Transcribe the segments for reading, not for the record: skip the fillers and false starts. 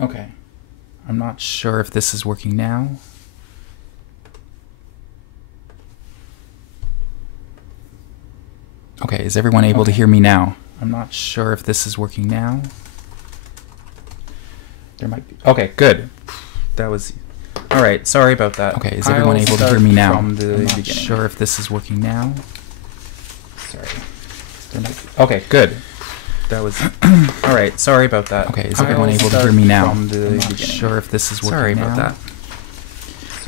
Okay. I'm not sure if this is working now. Okay, is everyone able to hear me now? I'm not sure if this is working now. There might be. Okay, good. That was... All right, sorry about that. Okay, is everyone able to hear me now? I'm not sure if this is working now. Sorry. There might be. Okay, good. That was... All right, sorry about that. Okay, is everyone able to hear me now? I'm not sure if this is working now. Sorry about that.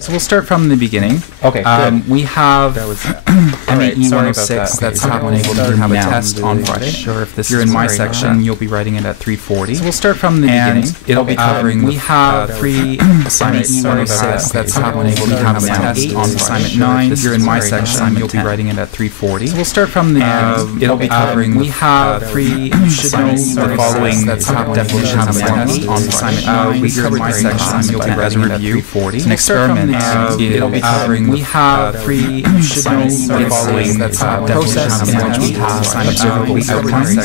So we'll start from the beginning. Okay, good. We have MAE 106. That's how we're able to have a test on Friday. Sure, if this you're in my section, you'll be writing it at 3:40. So we'll start from the beginning. It'll be covering. We have three assignments. 106. That's how we're able to have a test on assignment 9. You're in my section, you'll be writing it at 3:40. So we'll start from the beginning. It'll be covering. We have three. You should know the following. That's how definitions of a test on assignment 9. You're in my section, you'll be writing it at 3:40. An experiment. It'll be covering. We have three. You should know the following. That's a process in which we have observable outcomes.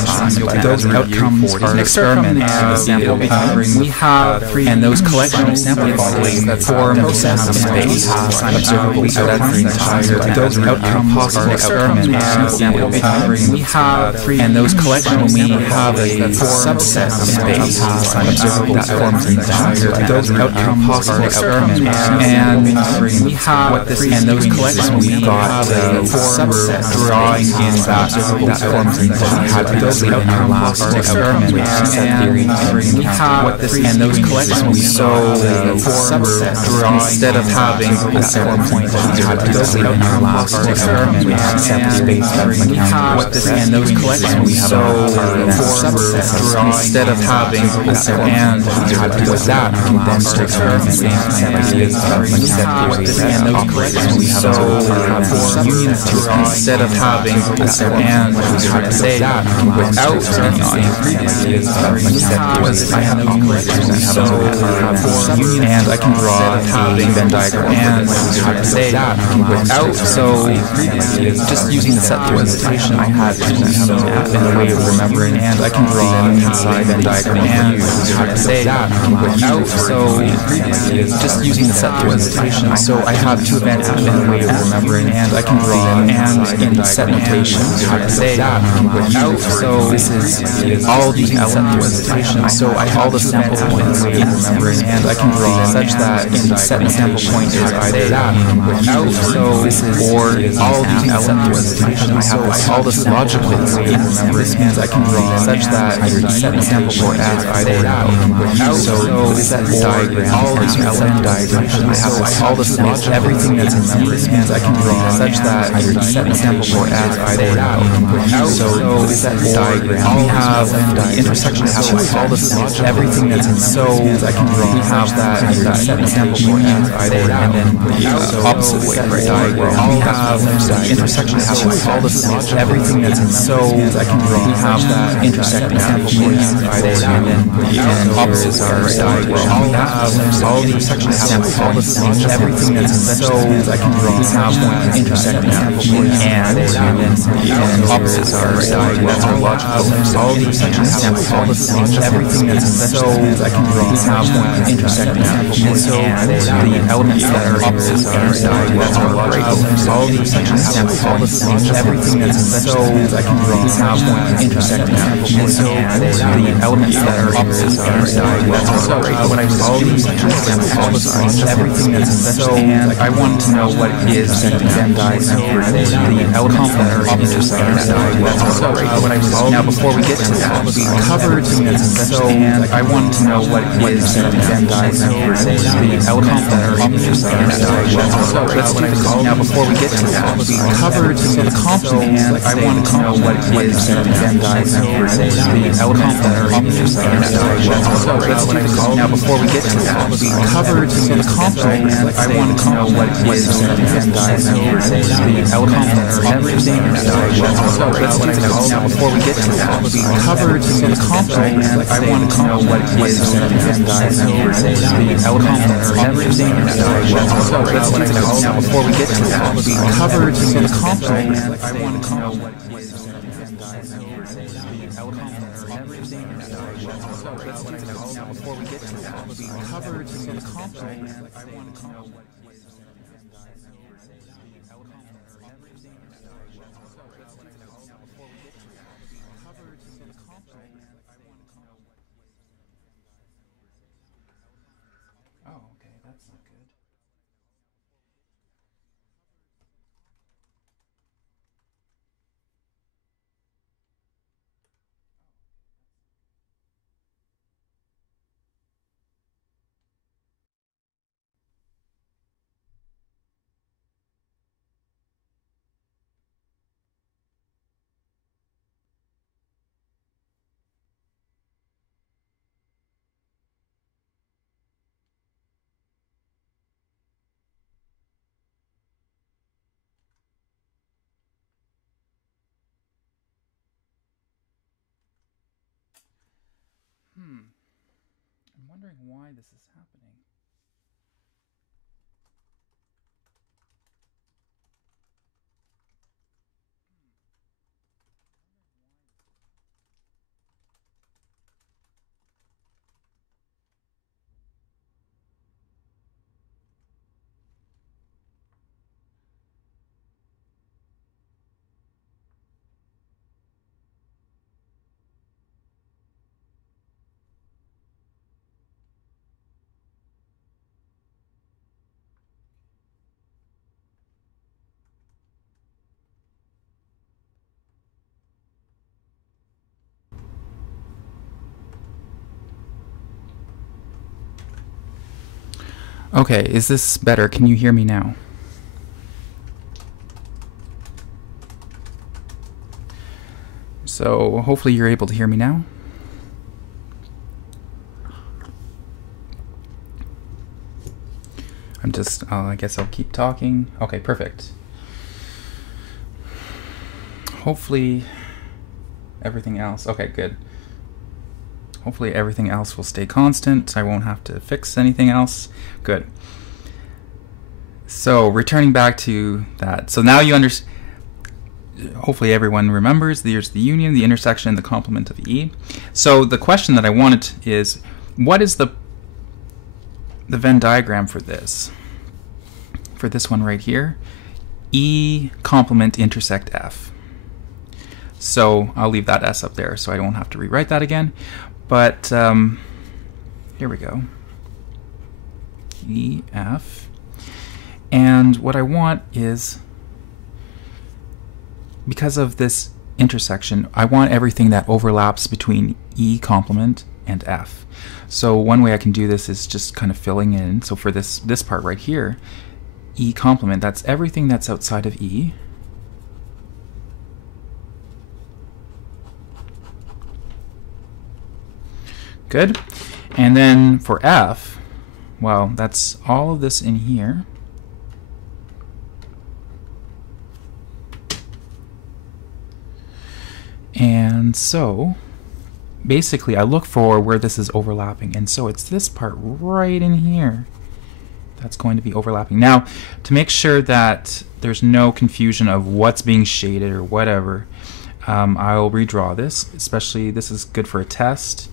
Those outcomes are an experiment. It'll be covering. We have three, and those collection of sample following that form process in space. Observable outcomes. Those outcomes are an experiment. It'll be covering. We have three, and those collections we have that form subset in space. Observable forms in time. Those outcomes are an experiment. And we have this, and those collections we got subset drawing in observable forms in time. Those outcomes are an experiment. And we have this, and those collections we subset drawing instead of having a certain point. Those outcomes are an experiment. And we have this, and those collections we subset drawing instead of having a certain. And with that, we can then start experimenting ideas of and those collections we have union instead of having a certain. And to say that without and I can draw a Venn diagram and to say that without just using the set presentation I had in a way of remembering, and I can draw an inside Venn diagram and to say that without just using the set presentation. So I have two events in a way of remembering, and I can draw and in set notation to say that without. So this is all the elements presentation. So I have all the sample points in remembering, and I can draw such that in the set sample point is either that without. So this is or all the elements presentation. I have all the logical in remembering, and I can draw such that the set sample point is either that without. So set diagram, all the element diagram. I have all the logic, everything that's in memory, and I can draw such that the set sample point is either that without. So set diagram, we have the intersection of all the logic, everything that's in memory, and I can draw. We have that the set sample point is either, and then the opposite way, right? Diagram. We have the intersection of all the logic, everything that's in memory, and I can draw. We have that intersecting sample point is either, and then the opposites are diagram. We have all the intersections of all the logic, everything that's in memory, I can draw. We have that intersecting sample point, and then the opposites are diagram. That's our logical. All the intersections of all the logic, everything that's in memory, I can draw. We have that intersecting sample point, and the elements that are opposites are diagram. That's our logical. All the intersections of all the logic, everything that's in memory, I can draw. We have that intersecting sample point, and the elements that are opposites are diagram. That's our logical. When I was all the intersections of all the logic, everything that's in memory, and I want to know what is Venn diagram for the elements that are opposites are diagram. Now before we get to that, we covered and I want to know what is Venn diagram for the elements that are opposites are diagram. Let's do the call. Now before we get to that, we covered the complement, and I want to know what is Venn diagram for the elements that are opposites are diagram. Let's do the call. Now before we get to that, we covered the complement, and I want to know what is Venn diagram for the elements that are everything are diagram. Let's do the call. Now before we get to that, we covered the complement, and I want to know what is Venn diagram for the elements that are everything are diagram. Let's do the call. Now before we get to that, we covered the complement, and I want to know what is before we get to that, we covered some of the complex. Oh, okay, that's not good. I'm wondering why this is happening. Okay, is this better? Can you hear me now? So hopefully you're able to hear me now. I guess I'll keep talking. Okay, perfect. Hopefully everything else, okay, good. Hopefully everything else will stay constant. I won't have to fix anything else. Good. So returning back to that. So now you understand. Hopefully everyone remembers there's the union, the intersection, the complement of E. So the question that I wanted is, what is the Venn diagram for this? For this one right here, E complement intersect F. So I'll leave that S up there so I don't have to rewrite that again. But here we go. E, F. And what I want is, because of this intersection, I want everything that overlaps between E complement and F. So one way I can do this is just kind of filling in. So for this part right here, E complement, that's everything that's outside of E. Good. And then for F, well, that's all of this in here. And so basically I look for where this is overlapping, and so it's this part right in here that's going to be overlapping. Now, to make sure that there's no confusion of what's being shaded or whatever, I'll redraw this. Especially, this is good for a test,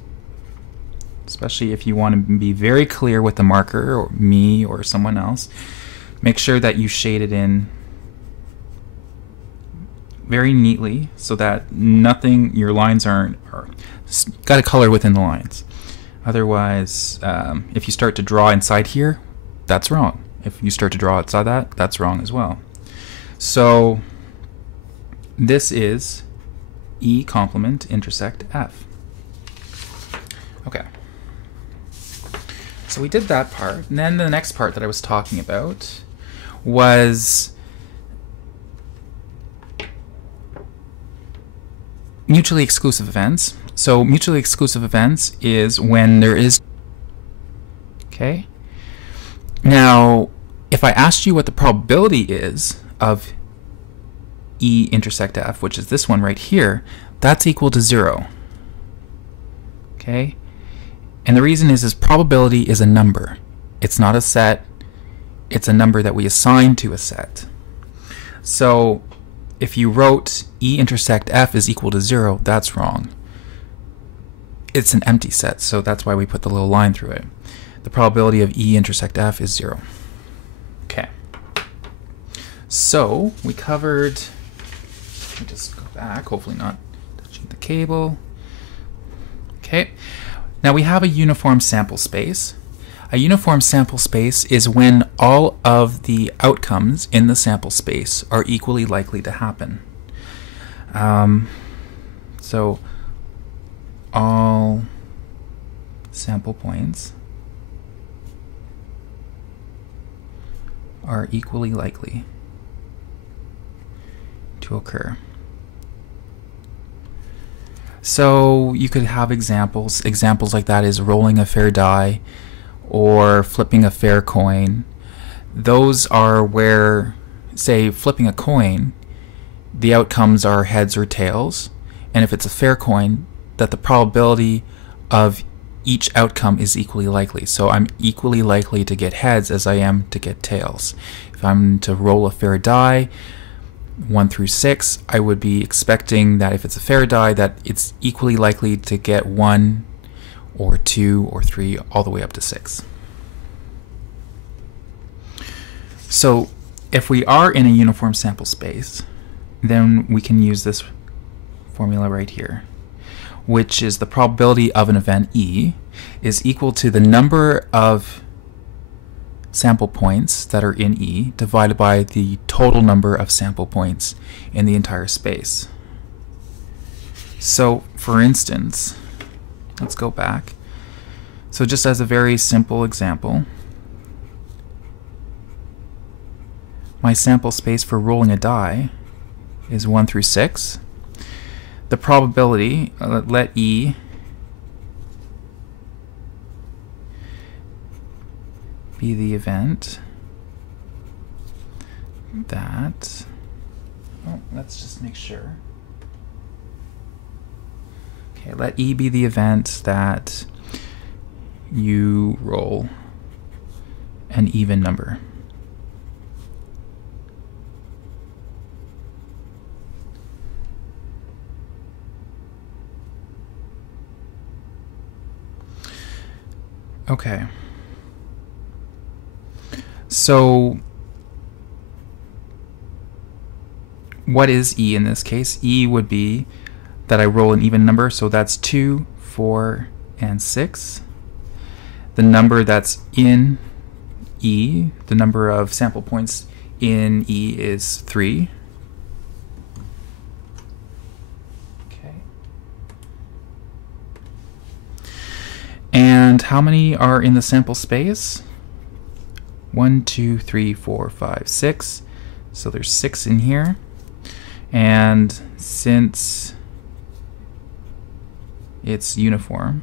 especially if you want to be very clear with the marker, or me or someone else. Make sure that you shade it in very neatly so that nothing, your lines aren't, got a color within the lines. Otherwise, if you start to draw inside here, that's wrong. If you start to draw outside that, that's wrong as well. So this is E complement intersect F. Okay. So we did that part, and then the next part that I was talking about was mutually exclusive events. So mutually exclusive events is when there is, okay? Now, if I asked you what the probability is of E intersect F, which is this one right here, that's equal to 0. Okay? And the reason is probability is a number. It's not a set. It's a number that we assign to a set. So if you wrote E intersect F is equal to 0, that's wrong. It's an empty set, so that's why we put the little line through it. The probability of E intersect F is 0. Okay. So we covered, let me just go back, hopefully not touching the cable. Okay. Now we have a uniform sample space. A uniform sample space is when all of the outcomes in the sample space are equally likely to happen. So all sample points are equally likely to occur. So you could have examples. Examples like that is rolling a fair die or flipping a fair coin. Those are where, say, flipping a coin, the outcomes are heads or tails. And if it's a fair coin, that the probability of each outcome is equally likely. So I'm equally likely to get heads as I am to get tails. If I'm to roll a fair die, 1 through 6, I would be expecting that if it's a fair die, that it's equally likely to get 1 or 2 or 3 all the way up to 6. So if we are in a uniform sample space, then we can use this formula right here, which is the probability of an event E is equal to the number of sample points that are in E divided by the total number of sample points in the entire space. So for instance, let's go back. So just as a very simple example, my sample space for rolling a die is 1 through 6. The probability, let E be the event that, let's just make sure. Okay, let E be the event that you roll an even number. Okay. So what is E in this case? E would be that I roll an even number, so that's 2, 4, and 6. The number that's in E, the number of sample points in E is 3. Okay. And how many are in the sample space? 1, 2, 3, 4, 5, 6. So there's 6 in here. And since it's uniform,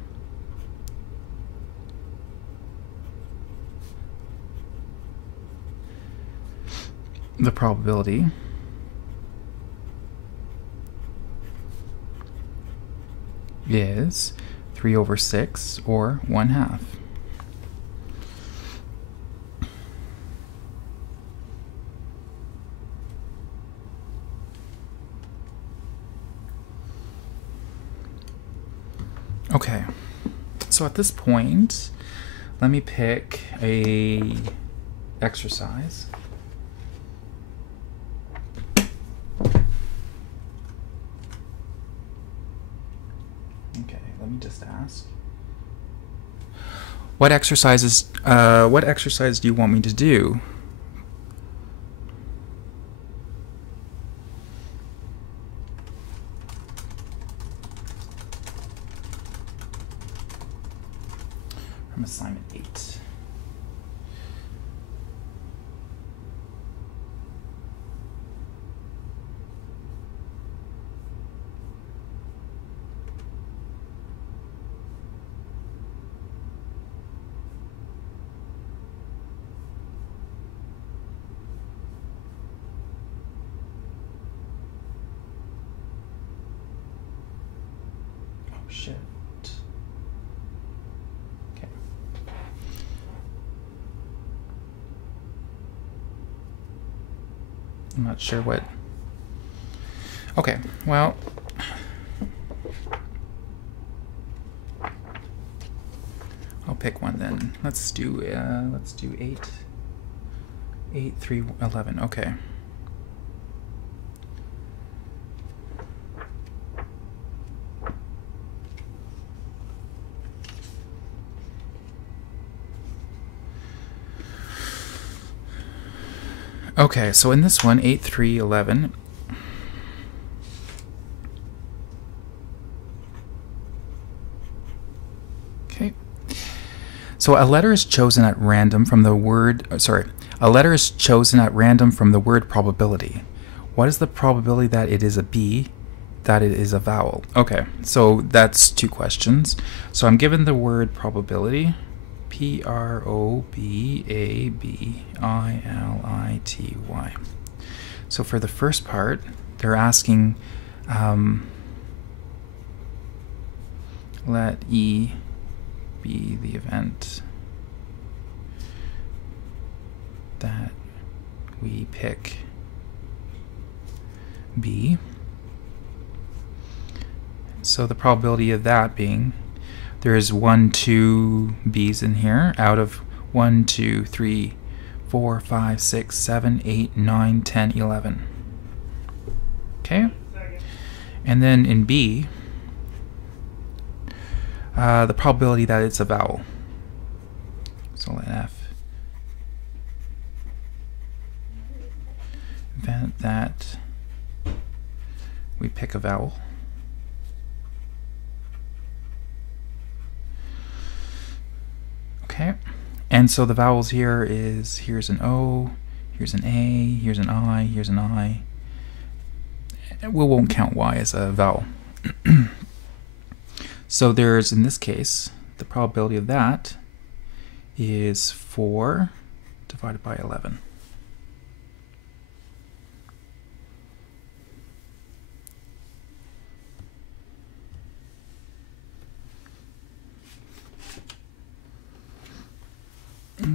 the probability is 3 over 6, or 1/2. Okay, so at this point, let me pick a exercise. Okay, let me just ask. What exercise do you want me to do? From assignment 8. Oh shit. I'm not sure what Okay, well, I'll pick one then. Let's do 8, 3, 11. Okay. Okay, so in this one, 8, 3, 11. Okay. So a letter is chosen at random from the word, a letter is chosen at random from the word probability. What is the probability that it is a B, that it is a vowel? Okay, so that's two questions. So I'm given the word probability, Probability. So for the first part, they're asking, let E be the event that we pick B. So the probability of that being, there's 1, 2 B's in here out of 1, 2, 3, 4, 5, 6, 7, 8, 9, 10, 11. Okay? And then in B, the probability that it's a vowel. So let F. Event that we pick a vowel. Okay, and so the vowels here is, here's an O, here's an A, here's an I, here's an I. We won't count Y as a vowel. So there's, in this case, the probability of that is 4 divided by 11.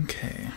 Okay.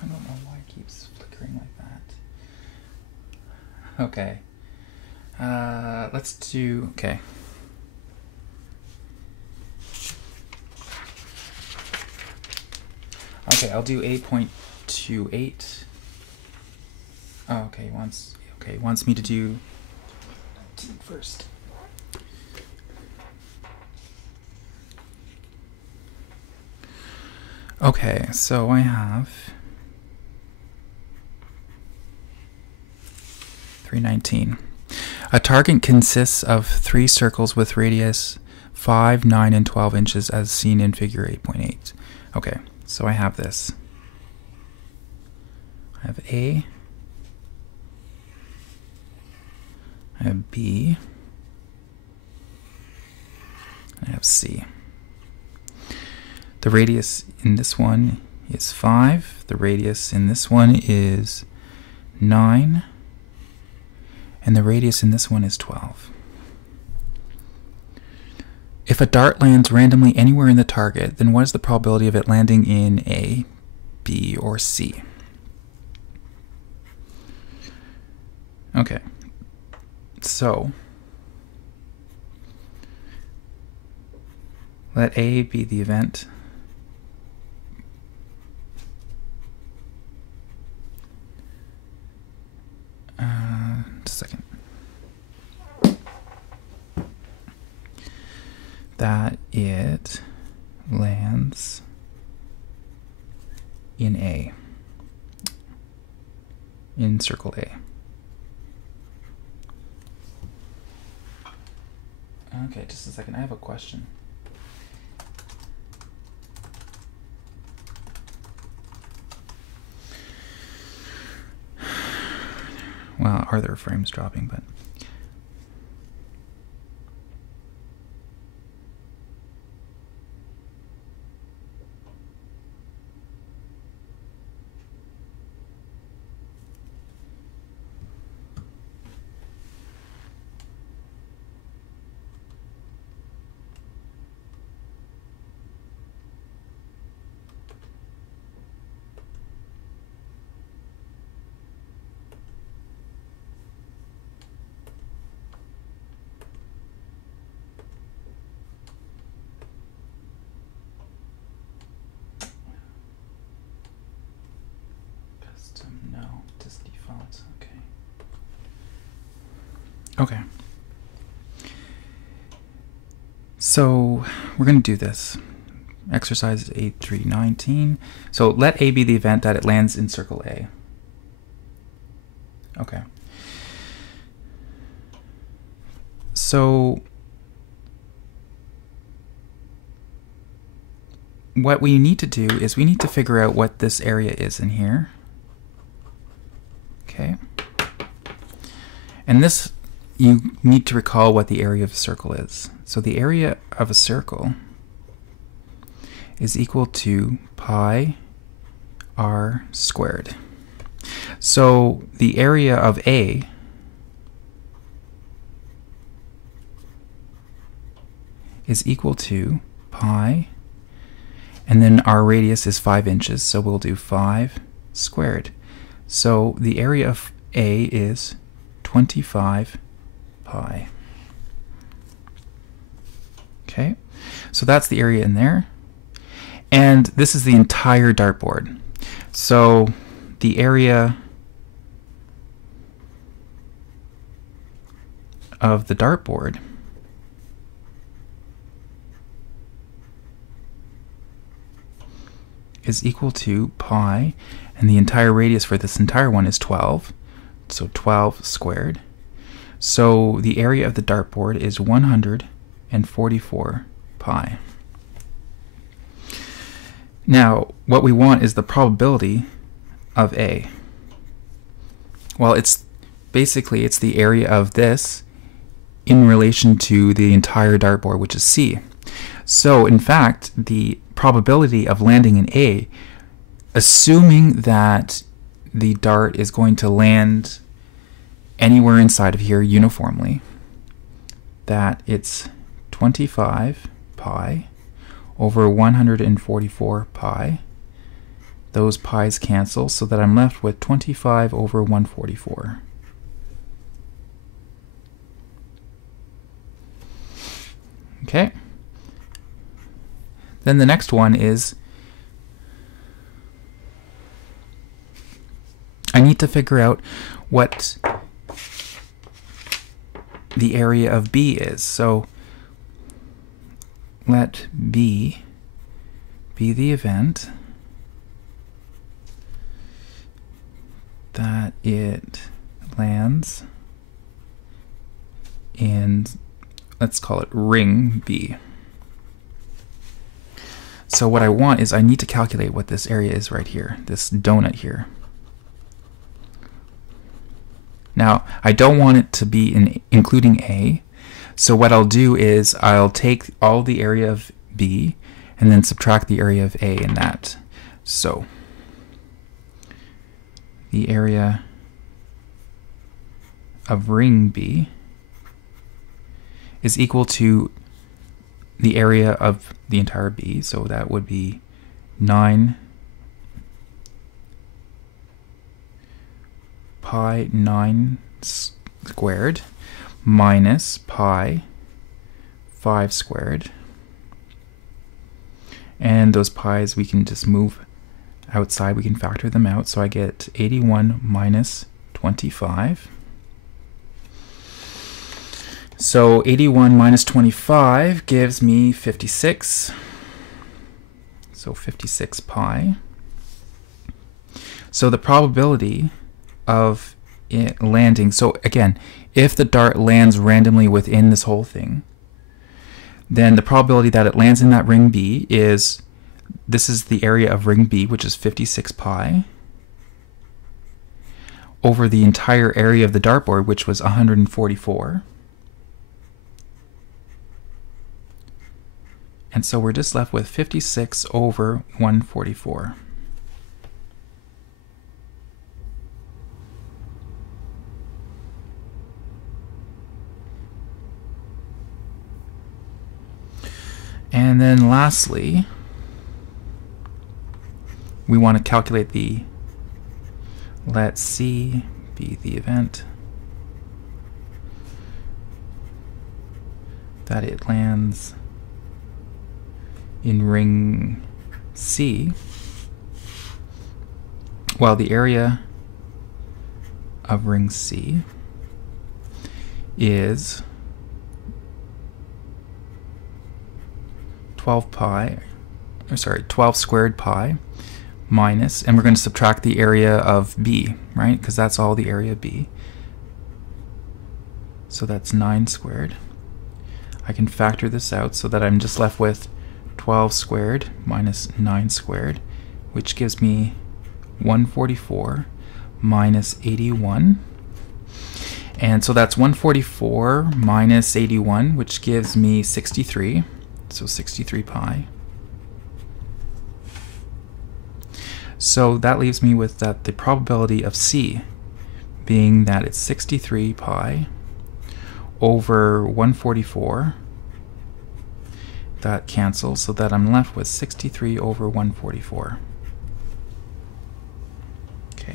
I don't know why it keeps flickering like that. Okay. Let's do, okay. Okay, I'll do 8.28. Oh, okay, wants me to do 19 first. Okay, so I have 319. A target consists of 3 circles with radius 5, 9, and 12 inches as seen in figure 8.8. Okay, so I have this. I have A. I have B. I have C. The radius in this one is 5. The radius in this one is 9. And the radius in this one is 12. If a dart lands randomly anywhere in the target, then what is the probability of it landing in A, B, or C? Okay, so let A be the event that it lands in A, in circle A. Okay, just a second, I have a question. Well, are there frames dropping, but... No, just default. Okay. So we're going to do this. Exercise 8.3.19. So let A be the event that it lands in circle A. Okay. So what we need to do is we need to figure out what this area is in here. Okay. And this, you need to recall what the area of a circle is. So the area of a circle is equal to pi r squared. So the area of A is equal to pi, and then our radius is 5 inches, so we'll do 5 squared. So the area of A is 25 pi. Okay, so that's the area in there. And this is the entire dartboard. So the area of the dartboard is equal to pi, and the entire radius for this entire one is 12, so 12 squared. So the area of the dartboard is 144 pi. Now, what we want is the probability of A. Well, it's basically the area of this in relation to the entire dartboard, which is C. So, in fact, the probability of landing in A, assuming that the dart is going to land anywhere inside of here uniformly, that it's 25 pi over 144 pi. Those pi's cancel, so that I'm left with 25 over 144. Okay. Then the next one is I need to figure out what the area of B is. So let B be the event that it lands in, let's call it ring B. So what I want is I need to calculate what this area is right here, this donut here. Now, I don't want it to be including A, so what I'll do is I'll take all the area of B and then subtract the area of A in that. So the area of ring B is equal to the area of the entire B, so that would be 9 pi 9 squared minus pi 5 squared. And those pi's we can just move outside, we can factor them out, so I get 81 minus 25. So 81 minus 25 gives me 56. So 56 pi. So the probability of it landing, so again, if the dart lands randomly within this whole thing, then the probability that it lands in that ring B is, this is the area of ring B, which is 56 pi, over the entire area of the dartboard, which was 144. And so we're just left with 56 over 144. And then lastly, we want to calculate the, let C be the event that it lands in ring C, while the area of ring C is 12 squared pi minus, and we're going to subtract the area of B, right? Because that's all the area of B. So that's 9 squared. I can factor this out so that I'm just left with 12 squared minus 9 squared, which gives me 144 minus 81. And so that's 144 minus 81, which gives me 63. So 63 pi. So that leaves me with that the probability of C being that it's 63 pi over 144. That cancels, so that I'm left with 63 over 144. Okay.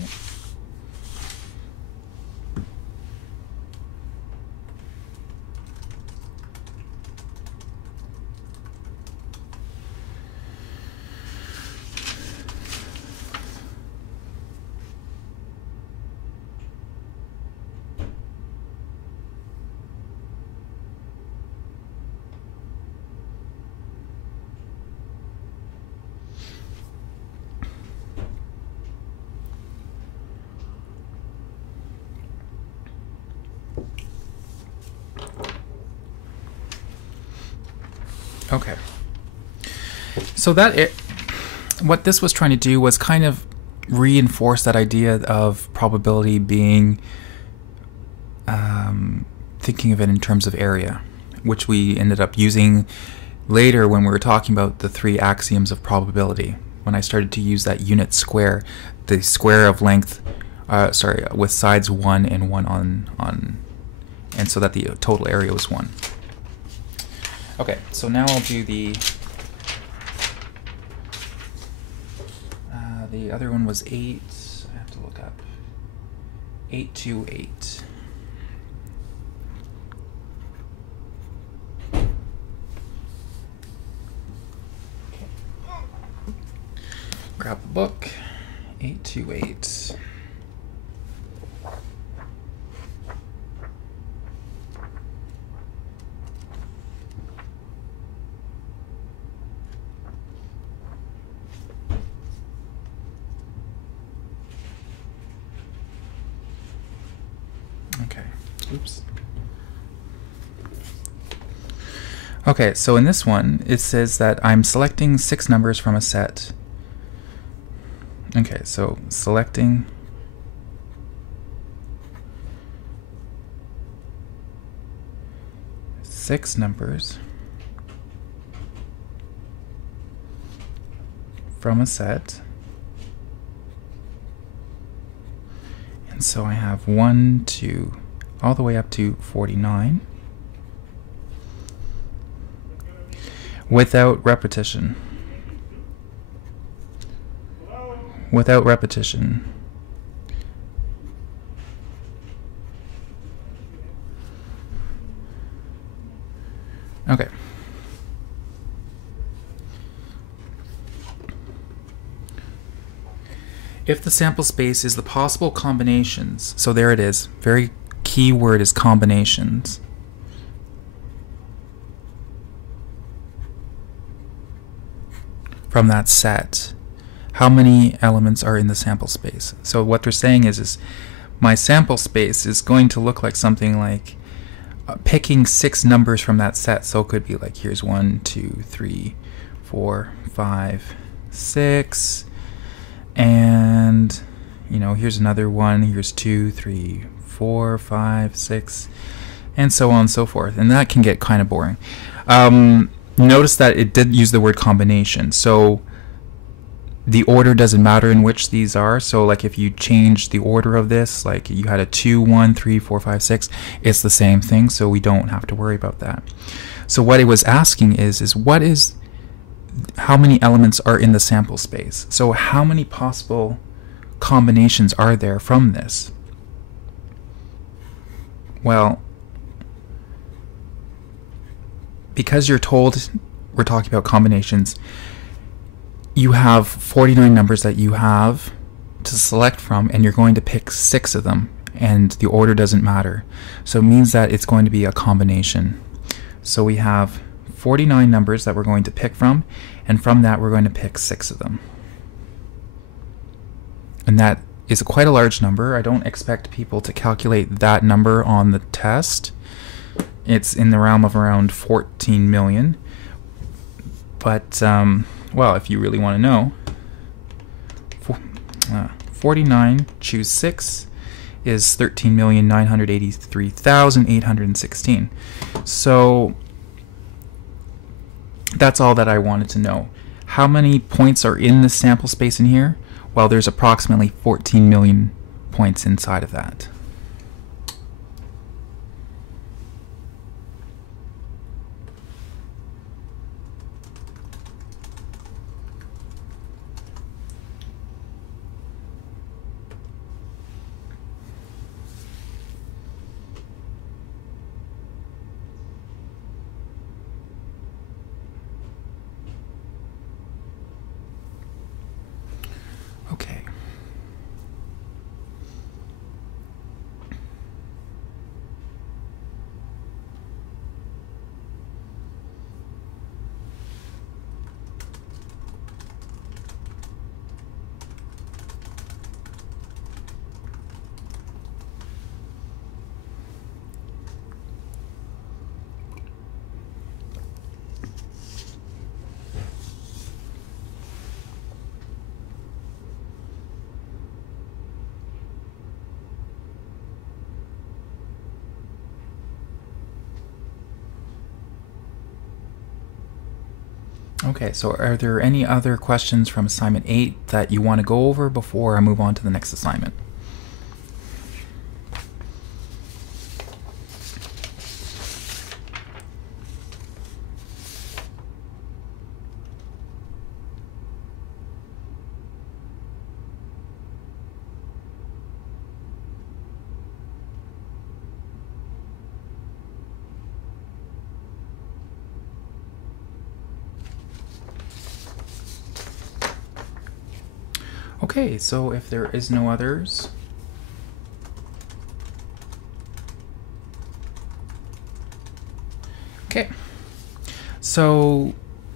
Okay, so what this was trying to do was kind of reinforce that idea of probability being thinking of it in terms of area, which we ended up using later when we were talking about the 3 axioms of probability, when I started to use that unit square, the square of length, with sides 1 and 1 on, and so that the total area was 1. Okay, so now I'll do the other one was 8, I have to look up, 828. Grab the book, 828. Oops. Okay, so in this one, it says that I'm selecting 6 numbers from a set. Okay, so selecting six numbers from a set. And so I have 1, 2, all the way up to 49 without repetition. Without repetition. Okay. If the sample space is the possible combinations, so there it is, very key word is combinations. from that set, how many elements are in the sample space. So what they're saying is my sample space is going to look like something like picking 6 numbers from that set. So it could be like, here's 1, 2, 3, 4, 5, 6, and you know, here's another one, here's 2, 3, 4, 5, 6, and so on and so forth. And that can get kind of boring. Notice that it did use the word combination. So the order doesn't matter in which these are. So like if you change the order of this, like you had a 2, 1, 3, 4, 5, 6, it's the same thing. So we don't have to worry about that. So what it was asking is how many elements are in the sample space? So how many possible combinations are there from this? Well, because you're told we're talking about combinations, you have 49 numbers that you have to select from, and you're going to pick 6 of them, and the order doesn't matter. So it means that it's going to be a combination. So we have 49 numbers that we're going to pick from, and from that we're going to pick 6 of them. And that is quite a large number. I don't expect people to calculate that number on the test. It's in the realm of around 14 million. But, well, if you really want to know, 49 choose 6 is 13,983,816. So that's all that I wanted to know. How many points are in the sample space in here? Well, there's approximately 14 million points inside of that. Okay. Okay, so are there any other questions from assignment 8 that you want to go over before I move on to the next assignment? Okay, so if there is no others, okay, so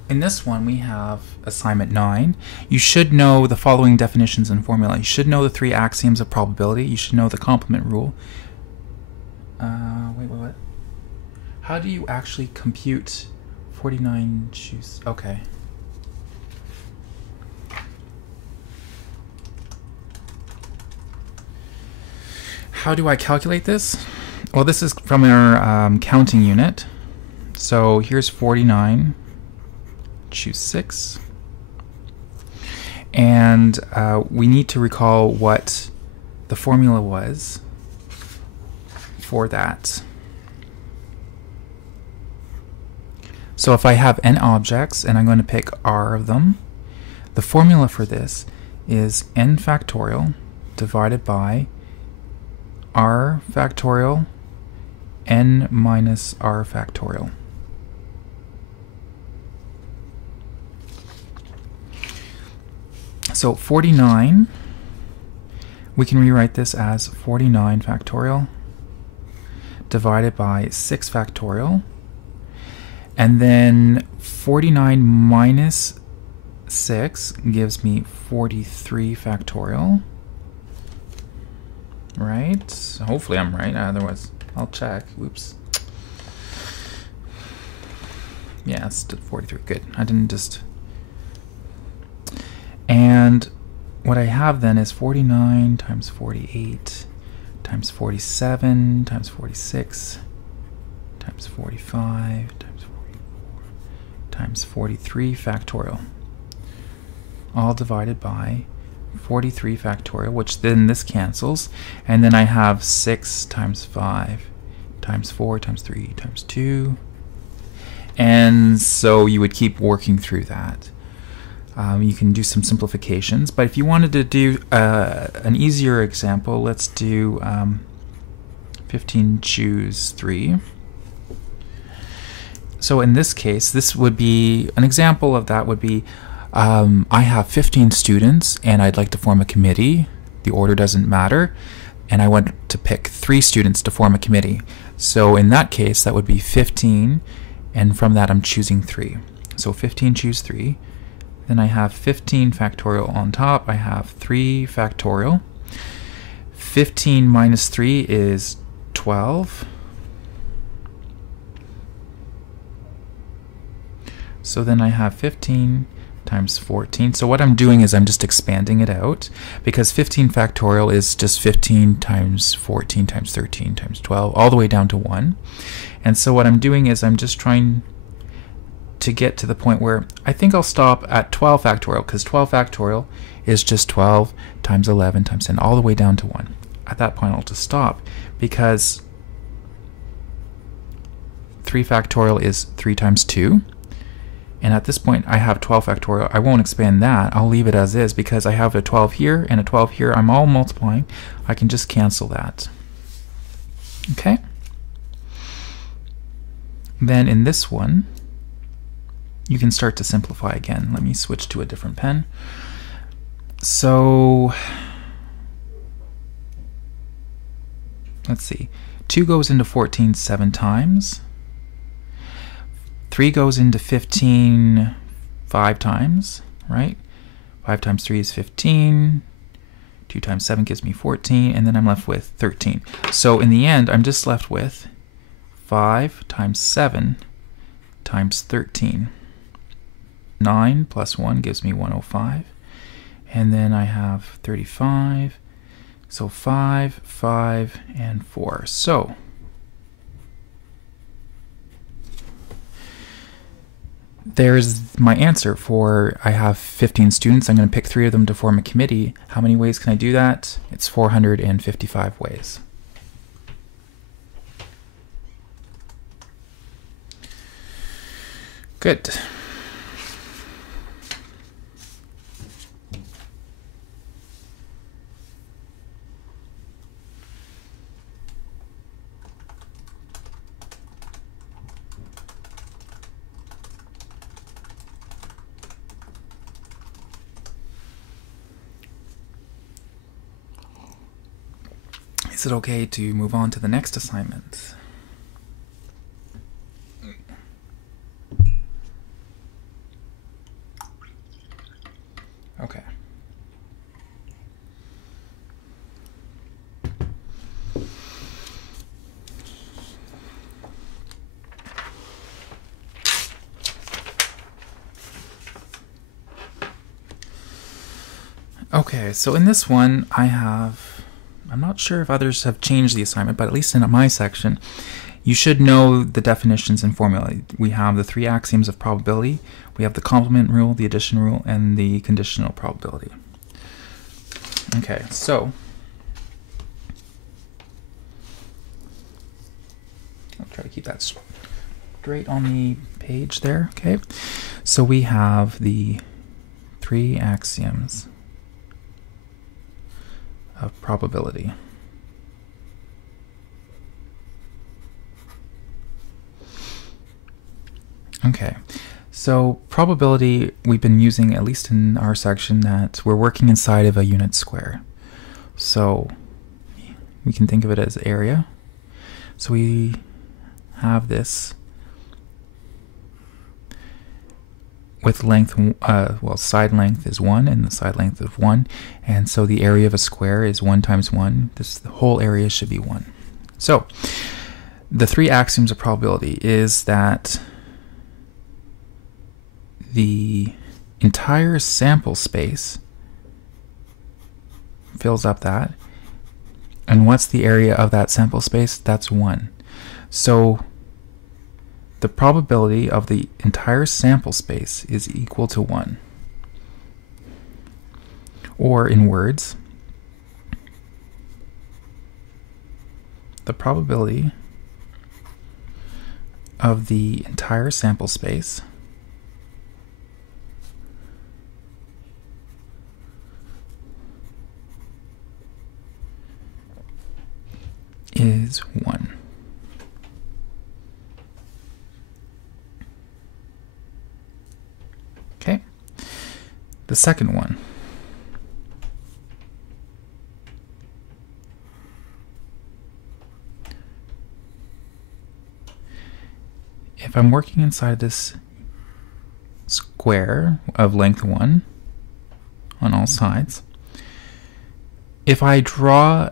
in this one we have assignment 9. You should know the following definitions and formula. You should know the 3 axioms of probability. You should know the complement rule. What? How do you actually compute 49 choose? Okay. How do I calculate this? Well, this is from our counting unit. So here's 49, choose 6. And we need to recall what the formula was for that. So if I have n objects and I'm going to pick r of them, the formula for this is n factorial divided by r factorial n minus r factorial. So 49, we can rewrite this as 49 factorial divided by 6 factorial, and then 49 minus 6 gives me 43 factorial. Right? Hopefully I'm right, otherwise I'll check. Oops. Yeah, it's 43. Good. I didn't just... And what I have then is 49 times 48 times 47 times 46 times 45 times 44 times 43 factorial. All divided by 43 factorial, which then this cancels. And then I have 6 times 5 times 4 times 3 times 2. And so you would keep working through that. You can do some simplifications, but if you wanted to do an easier example, let's do 15 choose 3. So in this case, this would be an example of that would be I have 15 students and I'd like to form a committee. The order doesn't matter, and I want to pick 3 students to form a committee. So in that case, that would be 15, and from that I'm choosing 3. So 15 choose 3. Then I have 15 factorial on top. I have 3 factorial. 15 minus 3 is 12. So then I have 15 times 14. So what I'm doing is I'm just expanding it out, because 15 factorial is just 15 times 14 times 13 times 12, all the way down to 1. And so what I'm doing is I'm just trying to get to the point where I think I'll stop at 12 factorial, because 12 factorial is just 12 times 11 times 10, all the way down to 1. At that point I'll just stop, because 3 factorial is 3 times 2. And at this point I have 12 factorial. I won't expand that. I'll leave it as is, because I have a 12 here and a 12 here. I'm all multiplying. I can just cancel that. Okay? Then in this one, you can start to simplify again. Let me switch to a different pen. So let's see. 2 goes into 14 7 times. 3 goes into 15 5 times, right? 5 times 3 is 15. 2 times 7 gives me 14, and then I'm left with 13. So in the end, I'm just left with 5 times 7 times 13. 9 plus 1 gives me 105. And then I have 35. So 5, 5, and 4. So there's my answer for I have 15 students. I'm going to pick 3 of them to form a committee. How many ways can I do that? It's 455 ways. Good. Is it okay to move on to the next assignment? Okay. Okay, so in this one I have, I'm not sure if others have changed the assignment, but at least in my section, you should know the definitions and formula. We have the 3 axioms of probability, we have the complement rule, the addition rule, and the conditional probability. Okay, so I'll try to keep that straight on the page there. Okay, so we have the 3 axioms of probability. Okay, so probability, we've been using, at least in our section, that we're working inside of a unit square. So we can think of it as area. So we have this with length, well, side length is 1 and the side length of 1, and so the area of a square is 1 times 1. The whole area should be 1. So the 3 axioms of probability is that the entire sample space fills up that, and what's the area of that sample space? That's 1. So the probability of the entire sample space is equal to 1. Or in words, the probability of the entire sample space is 1. Okay. The second one. If I'm working inside this square of length 1 on all sides, if I draw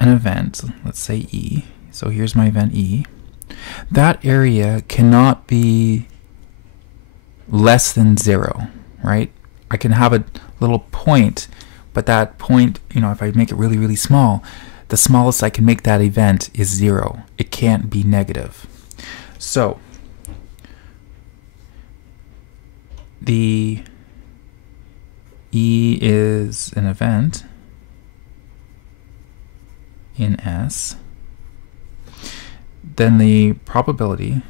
an event, let's say E, so here's my event E, that area cannot be less than 0, right? I can have a little point, but that point, if I make it really, really small, the smallest I can make that event is 0. It can't be negative. So the E is an event in S, then the probability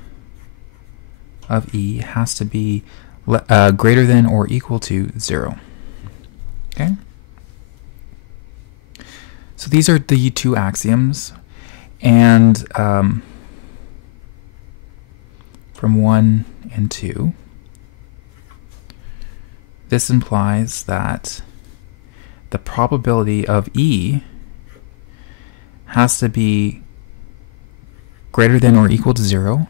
of E has to be greater than or equal to 0. Okay? So these are the 2 axioms, and from 1 and 2, this implies that the probability of E has to be greater than or equal to 0,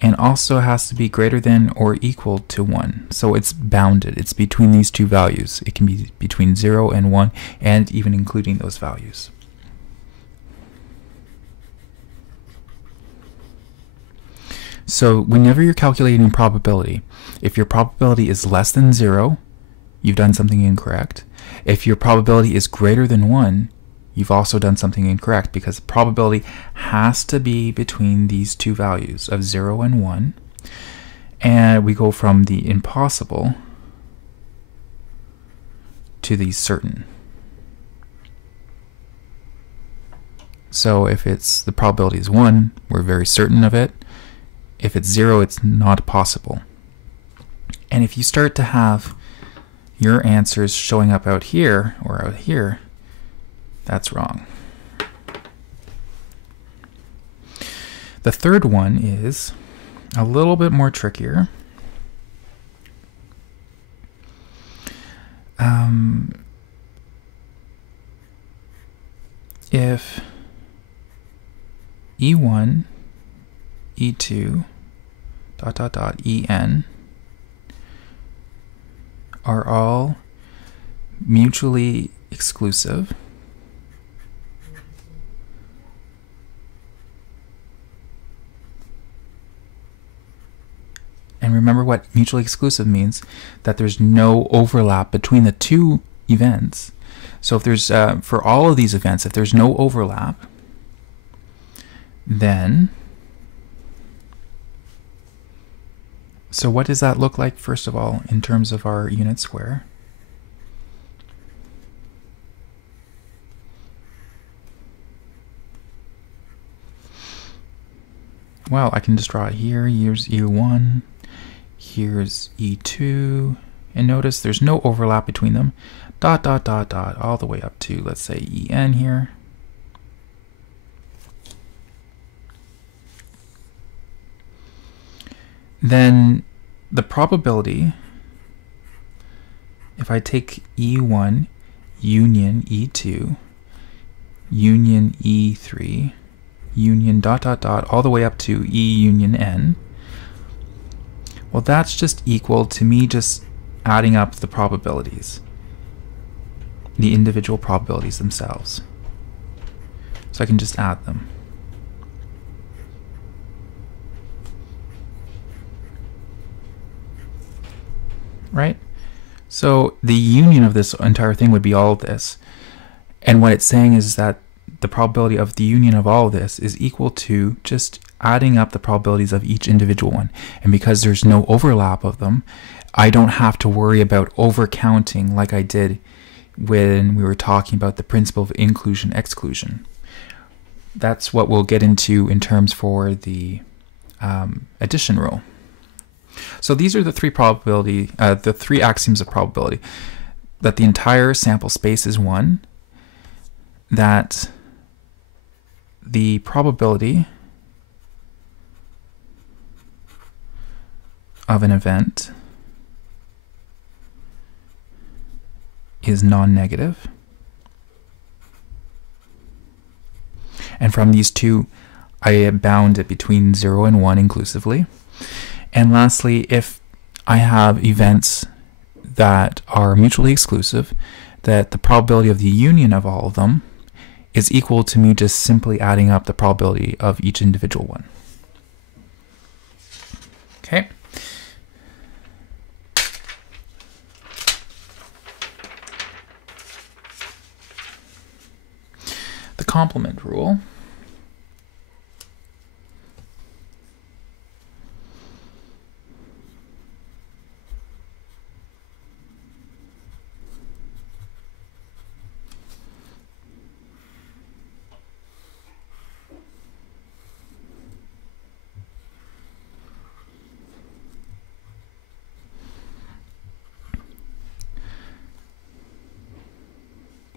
and also has to be greater than or equal to 1. So it's bounded. It's between these 2 values. It can be between 0 and 1, and even including those values. So whenever you're calculating probability, if your probability is less than 0, you've done something incorrect. If your probability is greater than 1, you've also done something incorrect, because the probability has to be between these 2 values of 0 and 1. And we go from the impossible to the certain. So if the probability is 1, we're very certain of it. If it's 0, it's not possible. And if you start to have your answers showing up out here or out here, that's wrong. The third one is a little bit more trickier. If E1, E2, ... En are all mutually exclusive, and remember what mutually exclusive means, that there's no overlap between the 2 events. So if there's, for all of these events, if there's no overlap, then, so what does that look like, first of all, in terms of our unit square? Well, I can just draw it here. Here's E1, here's E2, and notice there's no overlap between them. ... all the way up to, let's say, En here. Then the probability, if I take E1 union E2 union E3 union ... all the way up to E union N, Well, that's just equal to me just adding up the probabilities, the individual probabilities themselves. So I can just add them. Right? So the union of this entire thing would be all of this. And what it's saying is that the probability of the union of all of this is equal to just adding up the probabilities of each individual one. And because there's no overlap of them, I don't have to worry about overcounting like I did when we were talking about the principle of inclusion-exclusion. That's what we'll get into in terms for the addition rule. So these are the three axioms of probability: that the entire sample space is 1, that the probability of an event is non-negative, and from these two I bound it between 0 and 1 inclusively. And lastly, if I have events that are mutually exclusive, that the probability of the union of all of them is equal to me just simply adding up the probability of each individual one. Okay. The complement rule.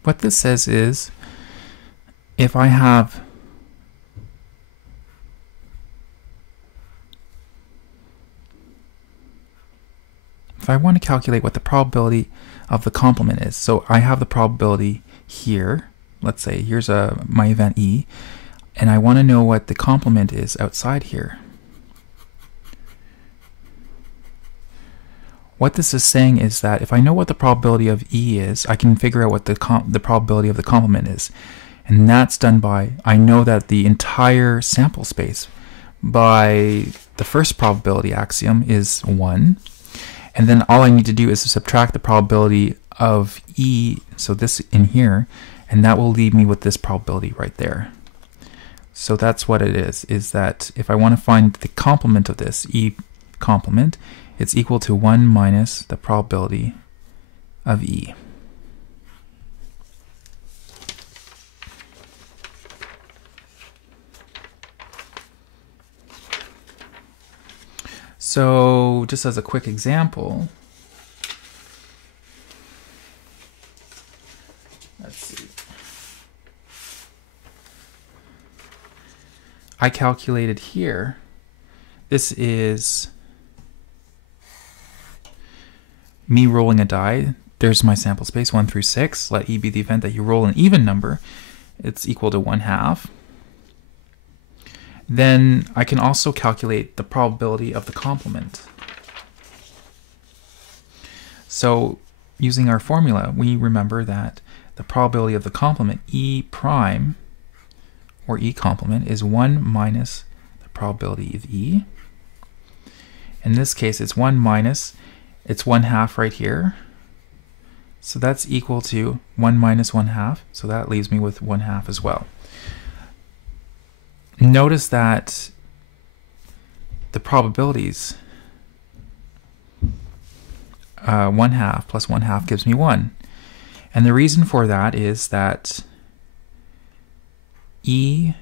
What this says is, if I want to calculate what the probability of the complement is, so I have the probability here, let's say here's my event E, and I want to know what the complement is outside here. What this is saying is that if I know what the probability of E is, I can figure out what the probability of the complement is. And that's done by, I know that the entire sample space by the first probability axiom is 1. And then all I need to do is to subtract the probability of E, so this in here, and that will leave me with this probability right there. So that's what it is that if I want to find the complement of this, E complement, it's equal to 1 minus the probability of E. So just as a quick example, let's see. I calculated here, this is me rolling a die. There's my sample space, 1 through 6. Let E be the event that you roll an even number. It's equal to 1/2. Then I can also calculate the probability of the complement. So using our formula, we remember that the probability of the complement, E prime, or E complement, is 1 minus the probability of E. In this case, it's 1 minus, it's 1/2 right here. So that's equal to 1 minus 1/2. So that leaves me with 1/2 as well. Notice that the probabilities, 1/2 plus 1/2 gives me 1. And the reason for that is that E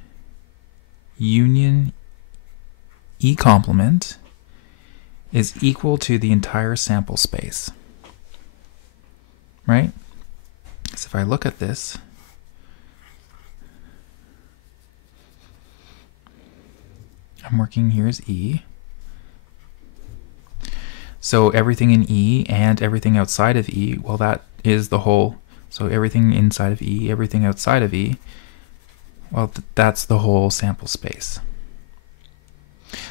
union E complement is equal to the entire sample space, right? So if I look at this, I'm working here as E. So everything in E and everything outside of E, well, that is the whole. So everything inside of E, everything outside of E, well, that's the whole sample space.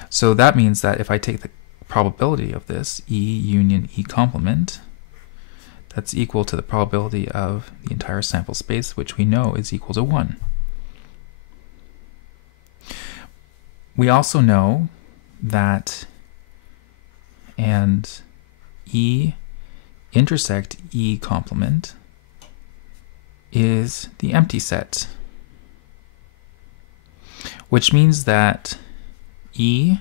So that means that if I take the probability of this, E union E complement, that's equal to the probability of the entire sample space, which we know is equal to 1. We also know that and E intersect E complement is the empty set, which means that E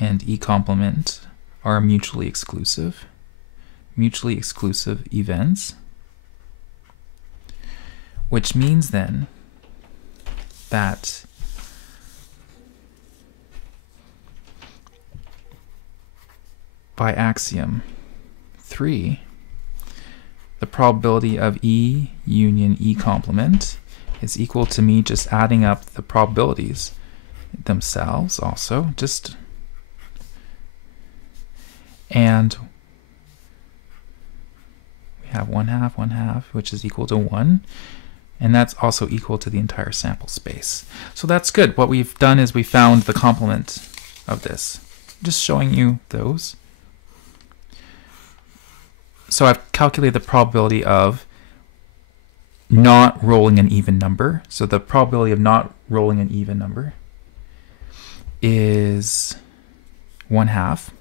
and E complement are mutually exclusive events, which means then that by axiom 3, the probability of E union E complement is equal to me just adding up the probabilities themselves also, and we have 1/2, 1/2, which is equal to 1, and that's also equal to the entire sample space. So that's good. What we've done is we found the complement of this. Just showing you those. So I've calculated the probability of not rolling an even number. So the probability of not rolling an even number is 1/2.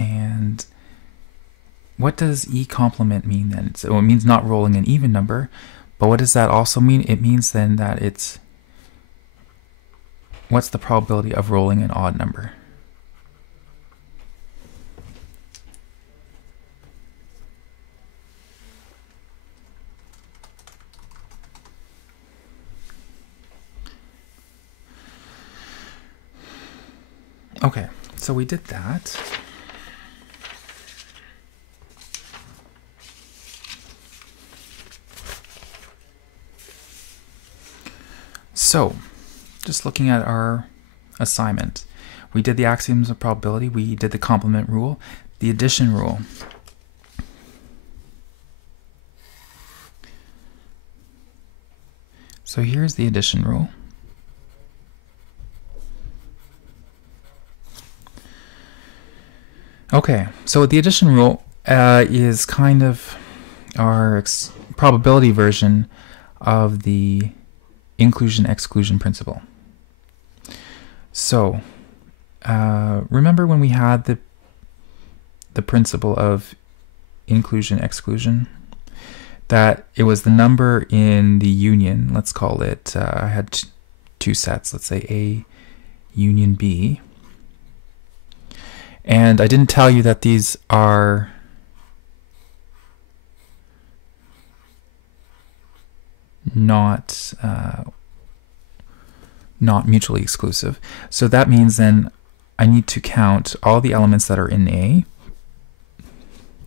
And what does E complement mean then? So it means not rolling an even number, but what does that also mean? It means then that it's, what's the probability of rolling an odd number? Okay, so we did that. So, just looking at our assignment, we did the axioms of probability, we did the complement rule, the addition rule. So here's the addition rule. Okay, so the addition rule is kind of our probability version of the inclusion-exclusion principle. So remember when we had the principle of inclusion-exclusion, that it was the number in the union, let's call it, I had two sets, let's say A union B. And I didn't tell you that these are not mutually exclusive. So that means then I need to count all the elements that are in A,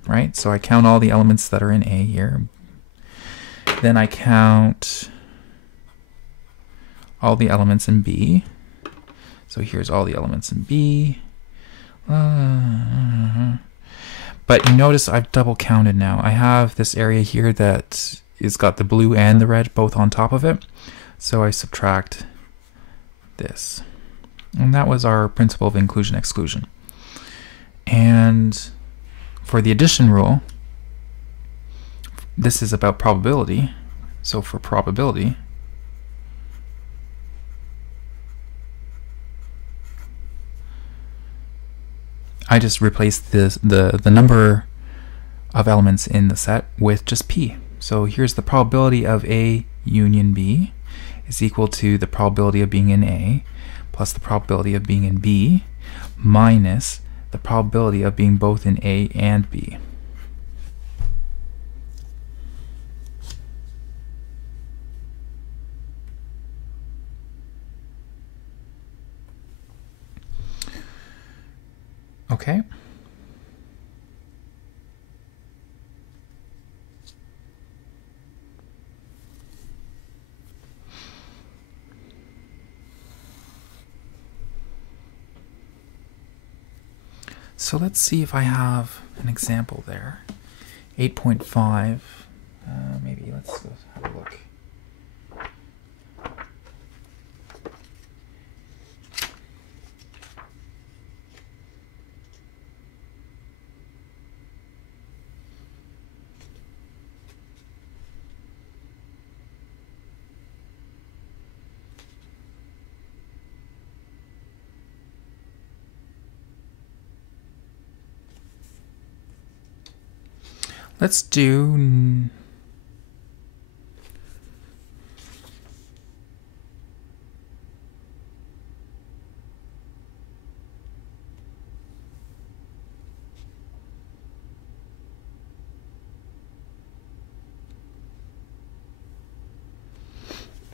right? So I count all the elements that are in A here. Then I count all the elements in B. So here's all the elements in B. But you notice I've double counted now. I have this area here that is got the blue and the red both on top of it. So I subtract this. And that was our principle of inclusion-exclusion. And for the addition rule, this is about probability. So for probability, I just replace the number of elements in the set with just P. So here's the probability of A union B is equal to the probability of being in A plus the probability of being in B minus the probability of being both in A and B. Okay. So let's see if I have an example there. 8.5, maybe let's go have a look. Let's do...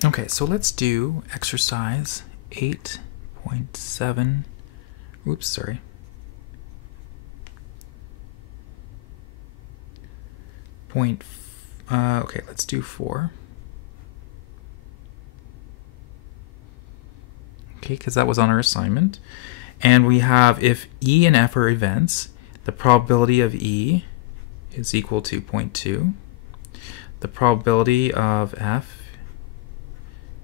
Okay, so let's do exercise 8.7. Oops, sorry. Okay, let's do 4. Okay, because that was on our assignment. And we have, if E and F are events, the probability of E is equal to 0.2. The probability of F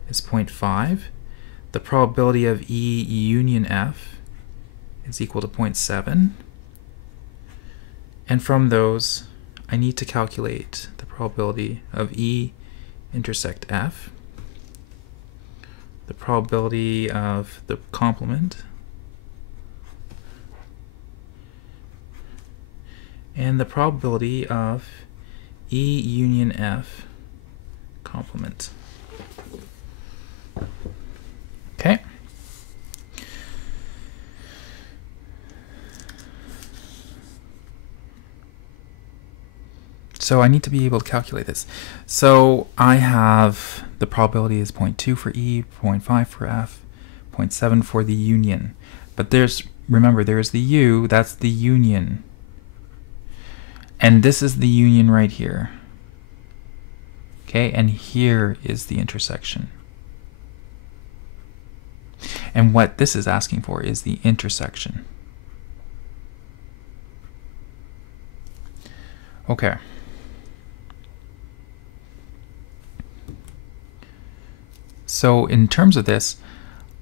is 0.5. The probability of E union F is equal to 0.7. And from those, I need to calculate the probability of E intersect F, the probability of the complement, and the probability of E union F complement. Okay. So I need to be able to calculate this. So I have the probability is 0.2 for E, 0.5 for F, 0.7 for the union. But remember, there's the U, that's the union. And this is the union right here. Okay, and here is the intersection. And what this is asking for is the intersection. Okay. So in terms of this,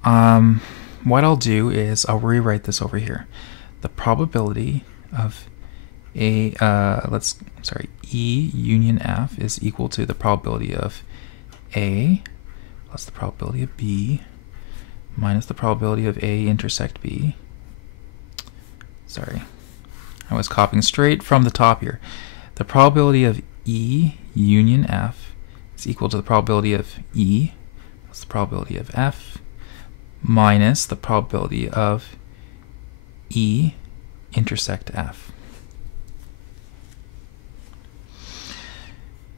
what I'll do is I'll rewrite this over here. The probability of E union F is equal to the probability of A plus the probability of B minus the probability of A intersect B. Sorry, I was copying straight from the top here. The probability of E union F is equal to the probability of E plus the probability of F minus the probability of E intersect F.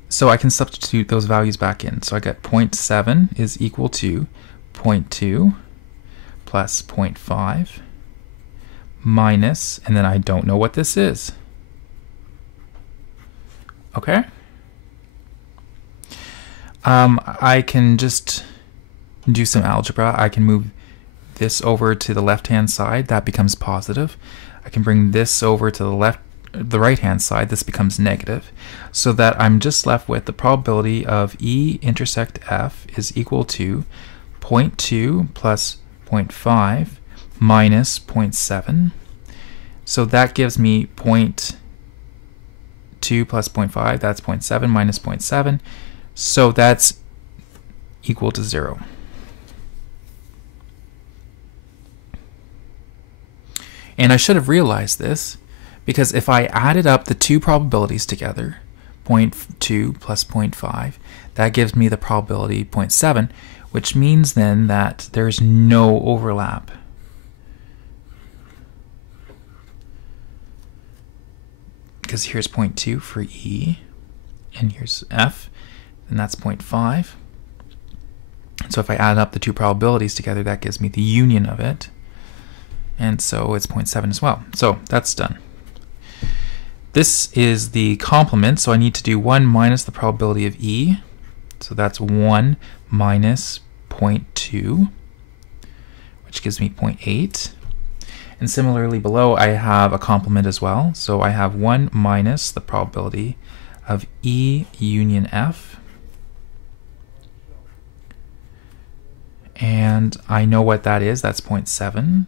So I can substitute those values back in. So I get 0.7 is equal to 0.2 plus 0.5 minus, and then I don't know what this is. Okay? I can just do some algebra. I can move this over to the left-hand side. That becomes positive. I can bring this over to the right-hand side. This becomes negative. So that I'm just left with the probability of E intersect F is equal to 0.2 plus 0.5 minus 0.7. So that gives me 0.2 plus 0.5. That's 0.7 minus 0.7. So that's equal to 0. And I should have realized this, because if I added up the two probabilities together, 0.2 plus 0.5, that gives me the probability 0.7, which means then that there's no overlap. Because here's 0.2 for E, and here's F, and that's 0.5. So if I add up the two probabilities together, that gives me the union of it. And so it's 0.7 as well. So that's done. This is the complement, so I need to do 1 minus the probability of E. So that's 1 minus 0.2, which gives me 0.8. And similarly below, I have a complement as well. So I have 1 minus the probability of E union F. And I know what that is. That's 0.7.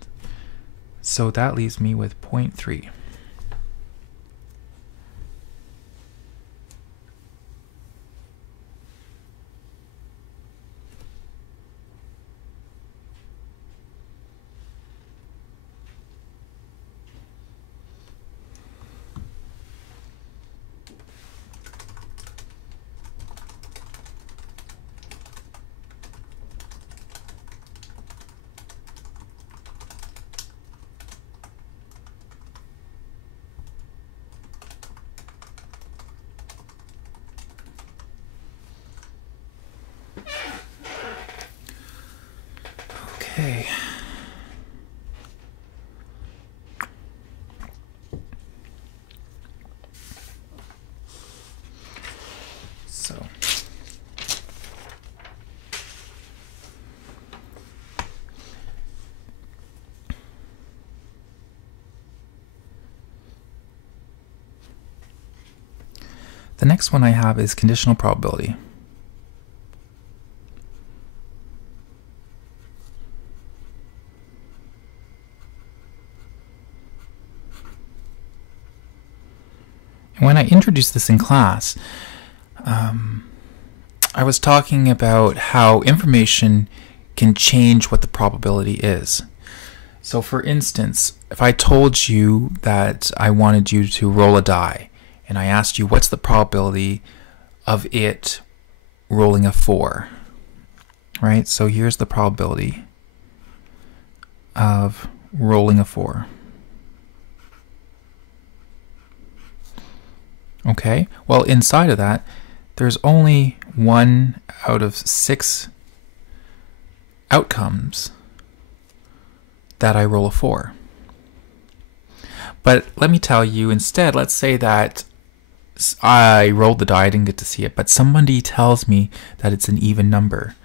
So that leaves me with 0.3. Okay. So the next one I have is conditional probability. When I introduced this in class, I was talking about how information can change what the probability is. So for instance, if I told you that I wanted you to roll a die, and I asked you what's the probability of it rolling a 4, right? So here's the probability of rolling a 4. Okay, well inside of that, there's only 1 out of 6 outcomes that I roll a 4. But let me tell you instead, let's say that I rolled the die, I didn't get to see it, but somebody tells me that it's an even number.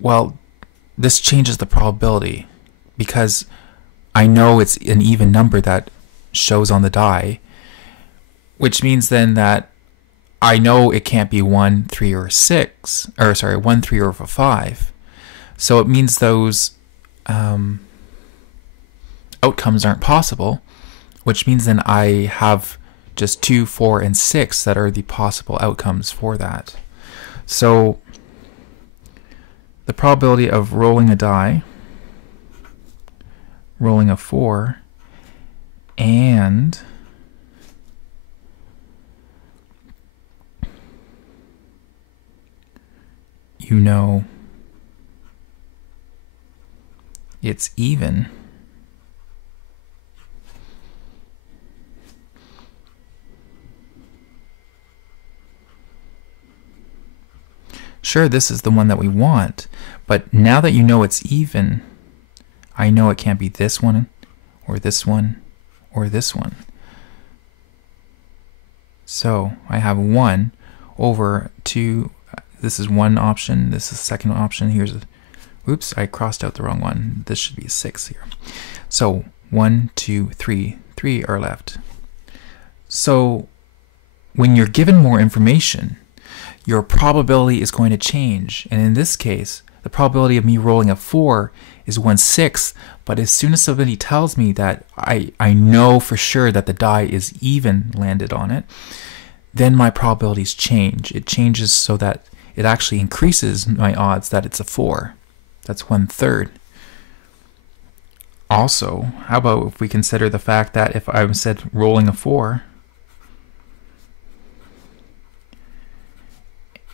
Well, this changes the probability because I know it's an even number that shows on the die, which means then that I know it can't be 1, 3, or 6, or sorry, 1, 3, or 5. So it means those outcomes aren't possible, which means then I have just 2, 4, and 6 that are the possible outcomes for that. So the probability of rolling a die, rolling a 4, and you know it's even, sure, this is the one that we want, but now that you know it's even, I know it can't be this one, or this one, or this one. So I have 1 over 2. This is one option. This is the second option. Here's a, oops, I crossed out the wrong one. This should be a 6 here. So 1, 2, 3. 3 are left. So when you're given more information, your probability is going to change. And in this case, the probability of me rolling a 4 is 1/6. But as soon as somebody tells me that I know for sure that the die is even landed on it, then my probabilities change. It changes so that it actually increases my odds that it's a 4. That's 1/3. Also, how about if we consider the fact that if I said rolling a 4,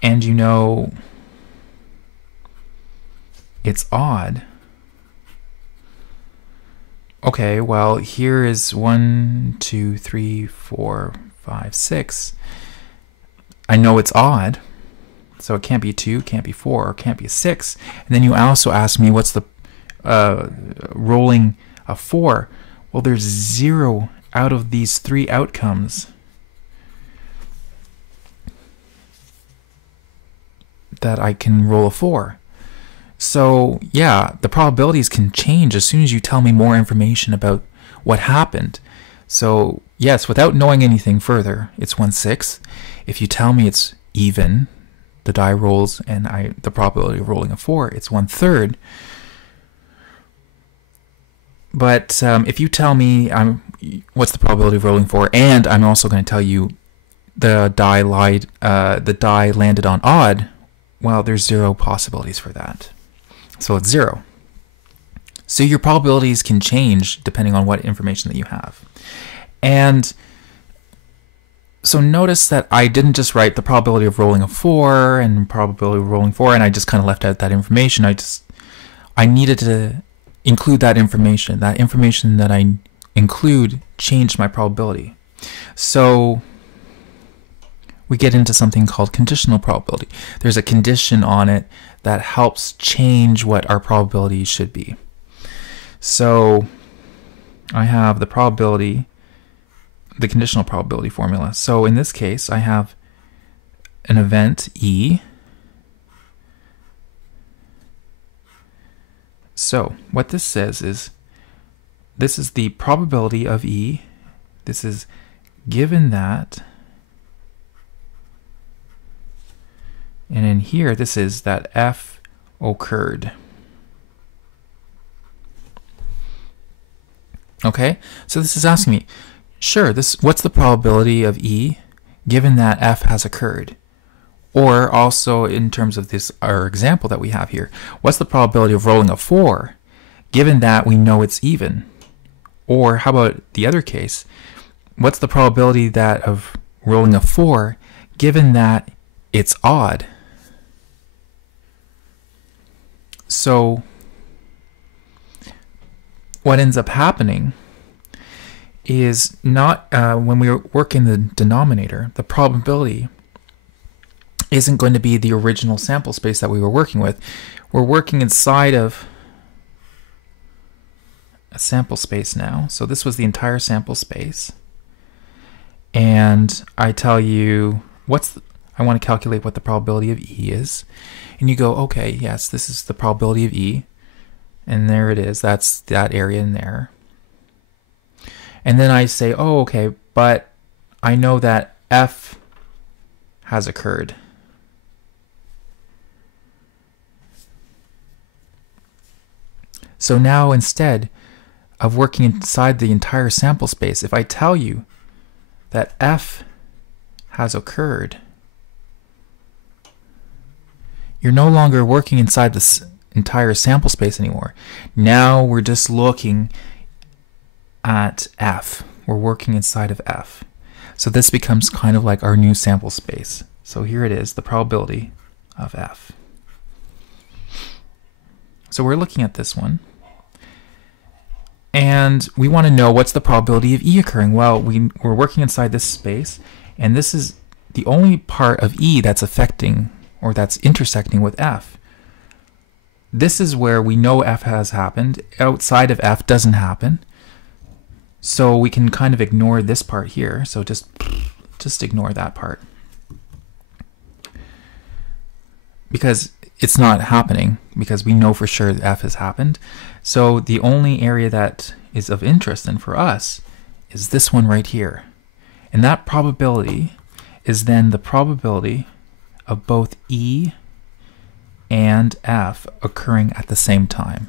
and you know it's odd. Okay, well here is 1, 2, 3, 4, 5, 6. I know it's odd. So it can't be 2, can't be 4, or can't be a 6. And then you also ask me what's the rolling a 4. Well, there's 0 out of these 3 outcomes that I can roll a 4. So yeah, the probabilities can change as soon as you tell me more information about what happened. So yes, without knowing anything further, it's 1/6. If you tell me it's even, the die rolls, and the probability of rolling a 4, it's 1/3. But if you tell me what's the probability of rolling 4, and I'm also going to tell you the die landed on odd, well, there's 0 possibilities for that. So it's 0. So your probabilities can change depending on what information that you have. And so notice that I didn't just write the probability of rolling a 4 and probability of rolling 4, and I just kind of left out that information. I needed to include that information. That information that I include changed my probability. So we get into something called conditional probability. There's a condition on it that helps change what our probability should be. So I have the probability, the conditional probability formula. So in this case, I have an event E. So what this says is, this is the probability of E. This is given that, and in here, this is that F occurred. Okay, so this is asking me, sure, what's the probability of E given that F has occurred? Or also in terms of this, our example that we have here, what's the probability of rolling a 4 given that we know it's even? Or how about the other case, what's the probability of rolling a 4 given that it's odd? So what ends up happening is not, when we work in the denominator, the probability isn't going to be the original sample space that we were working with. We're working inside of a sample space now. So this was the entire sample space. And I tell you, I want to calculate what the probability of E is. And you go, okay, yes, this is the probability of E. And there it is. That's that area in there. And then I say, oh, okay, but I know that F has occurred. So now instead of working inside the entire sample space, if I tell you that F has occurred, you're no longer working inside this entire sample space anymore. Now we're just looking at F. We're working inside of F. So this becomes kind of like our new sample space. So here it is, the probability of F. So we're looking at this one. And we want to know what's the probability of E occurring. Well, we're working inside this space, and this is the only part of E that's affecting or that's intersecting with F. This is where we know F has happened. Outside of F doesn't happen. So we can kind of ignore this part here. So just ignore that part, because it's not happening, because we know for sure that F has happened. So the only area that is of interest and for us is this one right here. And that probability is then the probability of both E and F occurring at the same time.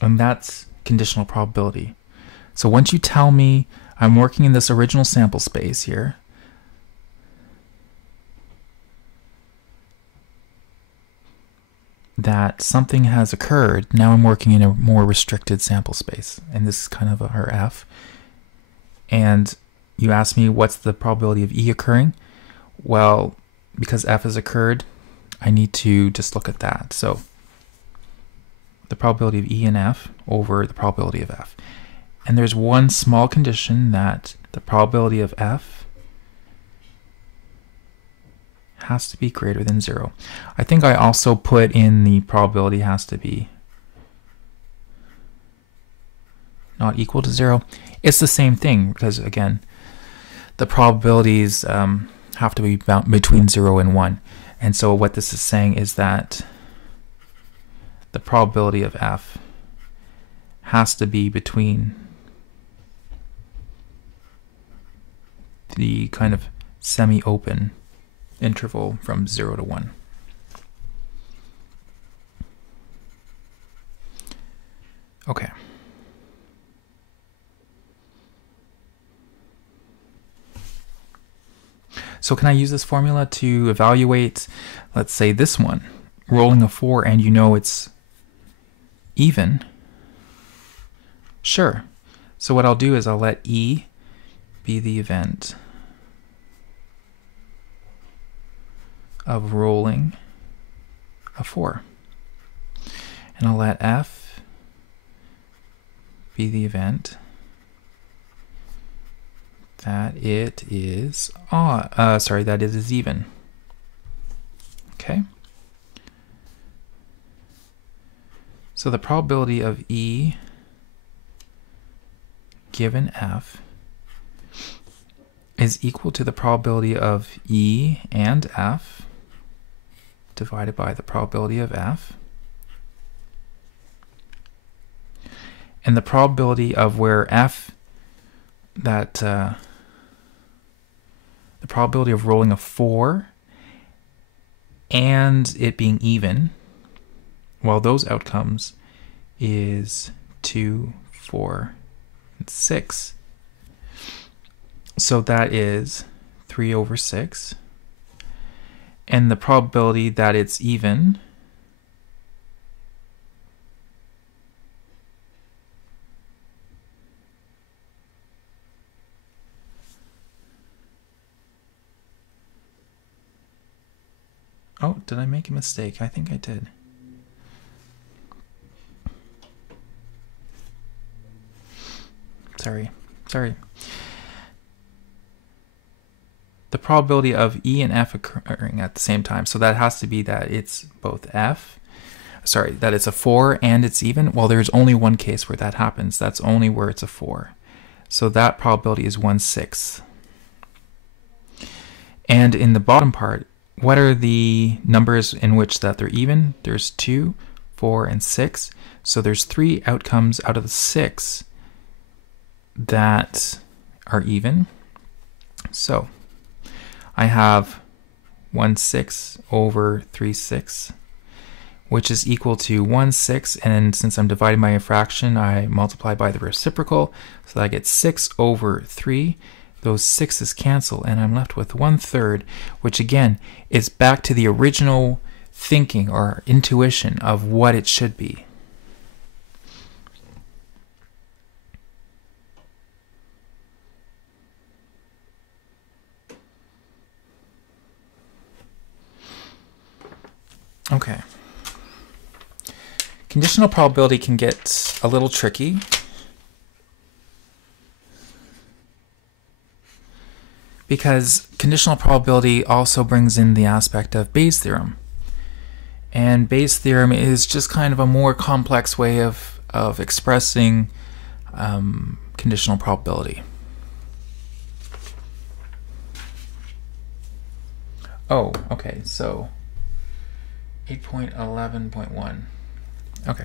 And that's conditional probability. So once you tell me I'm working in this original sample space here, that something has occurred, now I'm working in a more restricted sample space. And this is kind of our F. And you ask me what's the probability of E occurring? Well, because F has occurred, I need to just look at that. So the probability of E and F over the probability of F. And there's one small condition, that the probability of F has to be greater than 0. I think I also put in the probability has to be not equal to 0. It's the same thing, because again, the probabilities have to be between 0 and 1. And so what this is saying is that the probability of F has to be between the kind of semi-open interval from 0 to 1. Okay. So can I use this formula to evaluate, let's say this one, rolling a 4 and you know it's even? Sure. So what I'll do is I'll let E be the event of rolling a 4. And I'll let F be the event that it is that it is even. Okay. So the probability of E given F is equal to the probability of E and F divided by the probability of F. And the probability of where F, the probability of rolling a 4 and it being even, well, those outcomes is 2, 4, and 6. So that is 3 over 6. And the probability that it's even Oh, did I make a mistake? I think I did. Sorry. The probability of E and F occurring at the same time. So that has to be that it's both that it's a 4 and it's even. Well, there's only one case where that happens. That's only where it's a 4. So that probability is 1/6. And in the bottom part, what are the numbers in which that they're even? There's 2, 4, and 6. So there's 3 outcomes out of the 6 that are even. So I have 1/6 over 3/6, which is equal to 1/6. And since I'm dividing by a fraction, I multiply by the reciprocal. So I get 6 over 3. Those 6's cancel, and I'm left with 1/3, which again is back to the original thinking or intuition of what it should be. Okay. Conditional probability can get a little tricky. Because conditional probability also brings in the aspect of Bayes' theorem. And Bayes' theorem is just kind of a more complex way of expressing conditional probability. Oh, okay, so 8.11.1. Okay.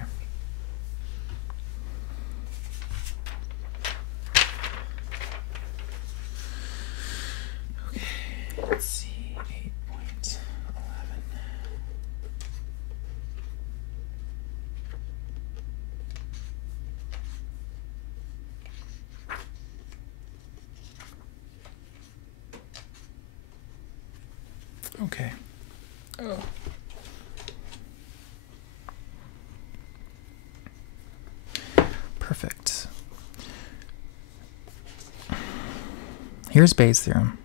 Let's see, 8.11. Okay. Oh. Perfect. Here's Bayes' theorem.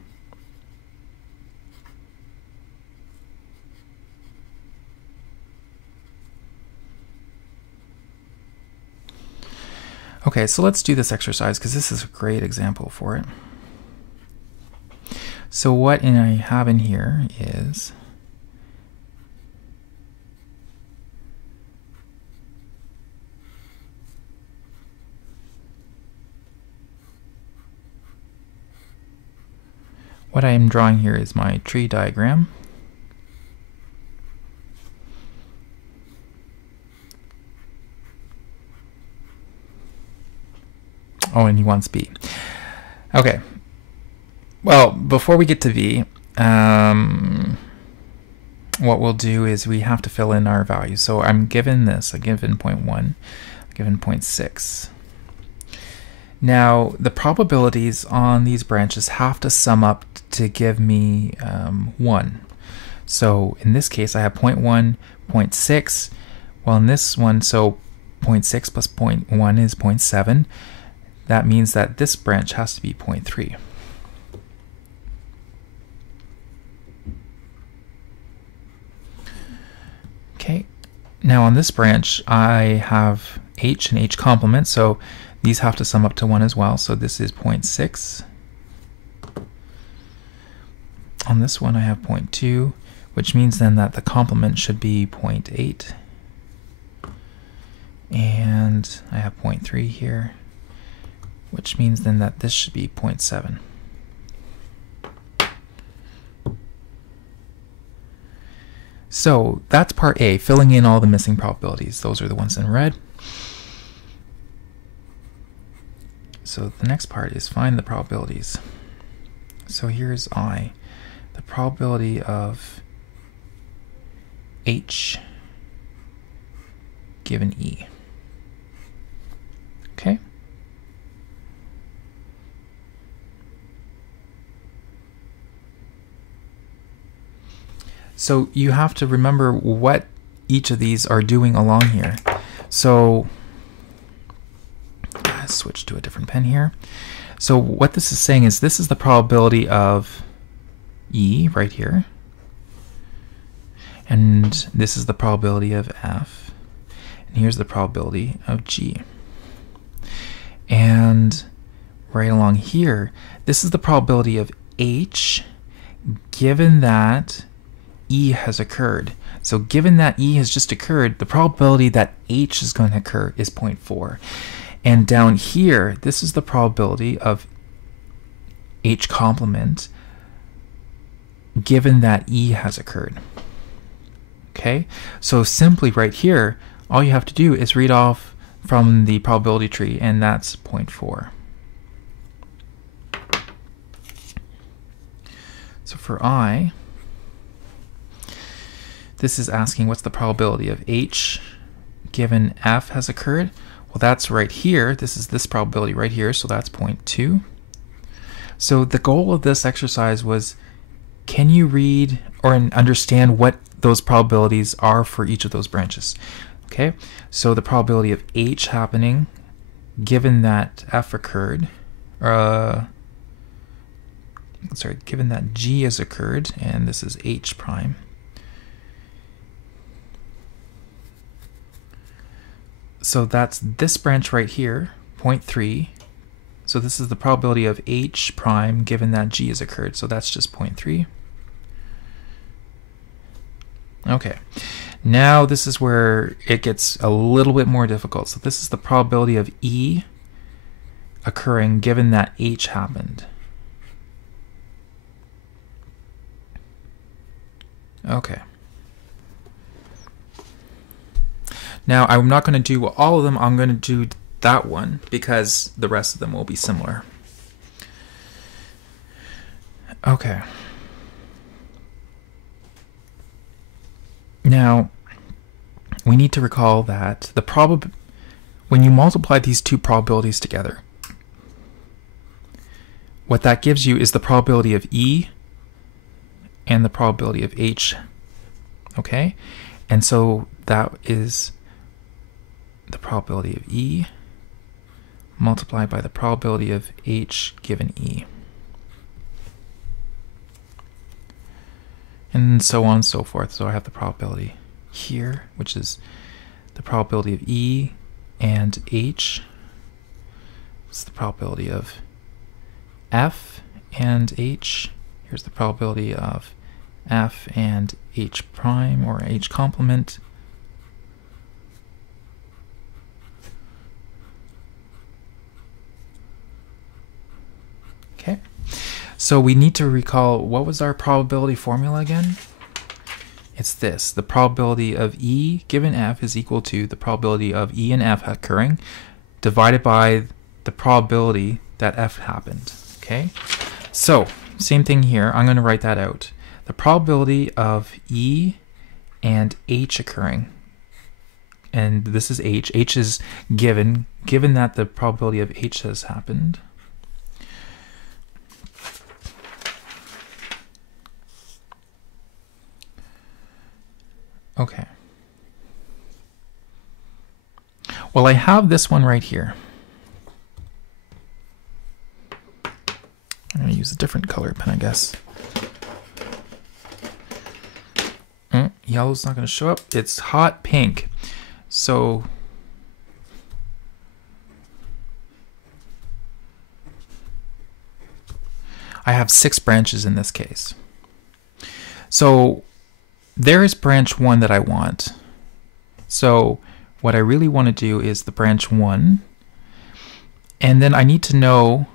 Okay, so let's do this exercise because this is a great example for it. So what I have in here is what I am drawing here is my tree diagram. Oh, and he wants B. Okay. Well, before we get to B, what we'll do is we have to fill in our values. So I'm given this, I'm given 0.1, I'm given 0.6. Now, the probabilities on these branches have to sum up to give me 1. So in this case, I have 0.1, 0.6. Well, in this one, so 0.6 plus 0.1 is 0.7. That means that this branch has to be 0.3. Okay, now on this branch, I have H and H complement, so these have to sum up to 1 as well. So this is 0.6, On this one I have 0.2, which means then that the complement should be 0.8. And I have 0.3 here, which means then that this should be 0.7. So that's part A, filling in all the missing probabilities. Those are the ones in red. So the next part is find the probabilities. So here's I, the probability of H given E. Okay? So you have to remember what each of these are doing along here. So let's switch to a different pen here. So what this is saying is this is the probability of E right here. And this is the probability of F. And here's the probability of G. And right along here, this is the probability of H given that E has occurred. So given that E has just occurred, the probability that H is going to occur is 0.4. And down here, this is the probability of H complement given that E has occurred. Okay, so simply right here, all you have to do is read off from the probability tree, and that's 0.4. So for I, this is asking what's the probability of H given F has occurred. Well, that's right here. This is this probability right here, so that's 0.2. So the goal of this exercise was, can you read or understand what those probabilities are for each of those branches? Okay, so the probability of H happening given that F occurred, given that G has occurred, and this is H prime. So that's this branch right here, 0.3. So this is the probability of H prime given that G has occurred. So that's just 0.3. Okay, now this is where it gets a little bit more difficult. So this is the probability of E occurring given that H happened. Okay. Now, I'm not going to do all of them. I'm going to do that one because the rest of them will be similar. Okay. Now, we need to recall that when you multiply these two probabilities together, what that gives you is the probability of E and the probability of H. Okay? And so that is the probability of E multiplied by the probability of H given E. And so on and so forth. So I have the probability here, which is the probability of E and H. It's the probability of F and H. Here's the probability of F and H prime, or H complement. Okay, so we need to recall, what was our probability formula again? It's this. The probability of E given F is equal to the probability of E and F occurring divided by the probability that F happened. Okay, so same thing here. I'm going to write that out. The probability of E and H occurring, and this is H. H is given that the probability of H has happened. Okay. Well, I have this one right here. I'm going to use a different color pen, I guess. Yellow's not going to show up. It's hot pink. So I have 6 branches in this case. So there is branch 1 that I want. So what I really want to do is the branch 1, and then I need to know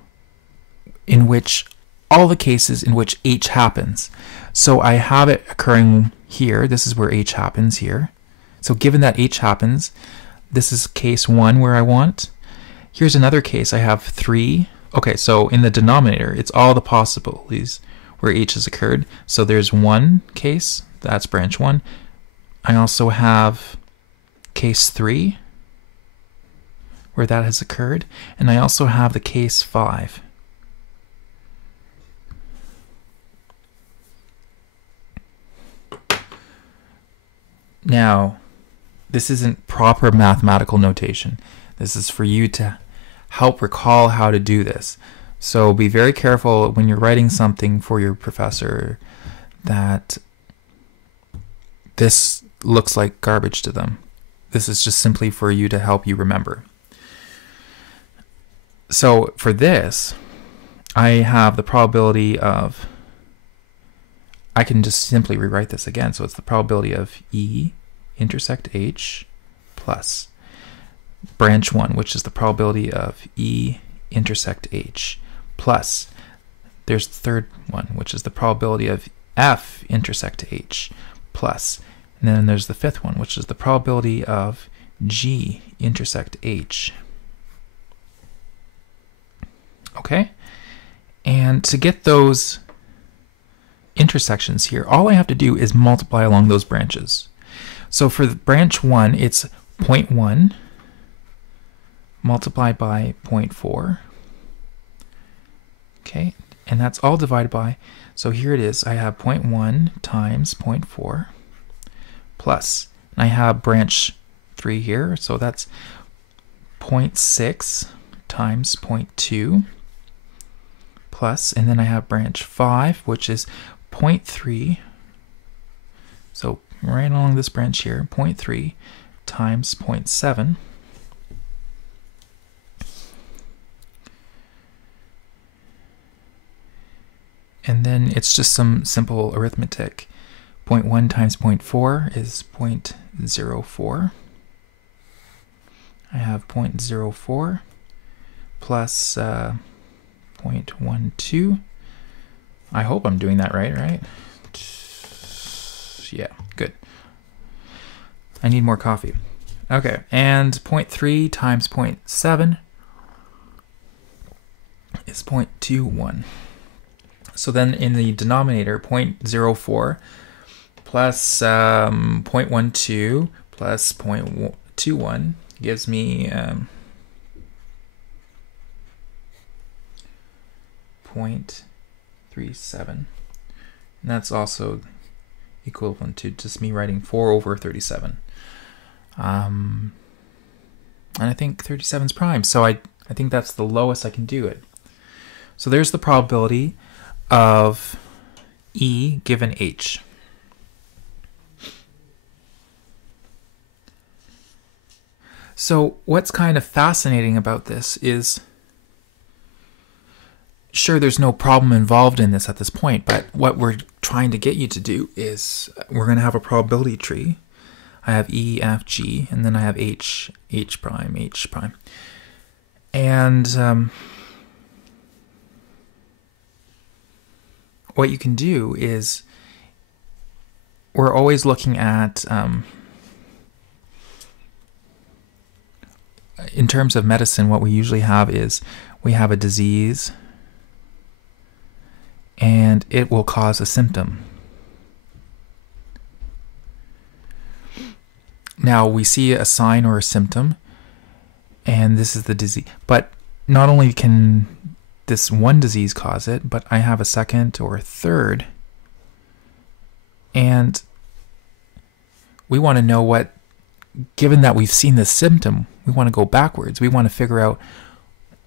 in which all the cases in which H happens. So I have it occurring here. This is where H happens here. So given that H happens, this is case 1 where I want. Here's another case. I have 3. Okay, so in the denominator, it's all the possibilities where H has occurred. So there's 1 case, that's branch 1. I also have case 3, where that has occurred. And I also have the case 5. Now, this isn't proper mathematical notation. This is for you to help recall how to do this. So be very careful when you're writing something for your professor that this looks like garbage to them. This is just simply for you to help you remember. So for this, I have the probability of, I can just simply rewrite this again. So it's the probability of E intersect H plus branch 1, which is the probability of E intersect H, plus there's the third one, which is the probability of F intersect H, plus, and then there's the fifth one, which is the probability of G intersect H. Okay? And to get those intersections here, all I have to do is multiply along those branches. So for the branch 1, it's 0.1 multiplied by 0.4. Okay, and that's all divided by, so here it is, I have 0.1 times 0.4 plus, and I have branch 3 here, so that's 0.6 times 0.2 plus, and then I have branch 5, which is 0.3, so right along this branch here, 0.3 times 0.7, and then it's just some simple arithmetic. 0.1 times 0.4 is 0.04. I have 0.04 plus 0.12. I hope I'm doing that right? Yeah, good. I need more coffee. Okay, and 0.3 times 0.7 is 0.21. So then in the denominator, 0.04 plus 0.12 plus 0.21 gives me 0.37. And that's also equivalent to just me writing 4 over 37. And I think 37 is prime, so I think that's the lowest I can do it. So there's the probability of E given H. So what's kind of fascinating about this is, sure, there's no problem involved in this at this point, but what we're trying to get you to do is we're going to have a probability tree. I have E, F, G, and then I have H, H prime, H prime. And what you can do is, we're always looking at, in terms of medicine, what we usually have is we have a disease and it will cause a symptom. Now we see a sign or a symptom, and this is the disease. But not only can this one disease cause it, but I have a second or a third. And we want to know what, given that we've seen this symptom, we want to go backwards. We want to figure out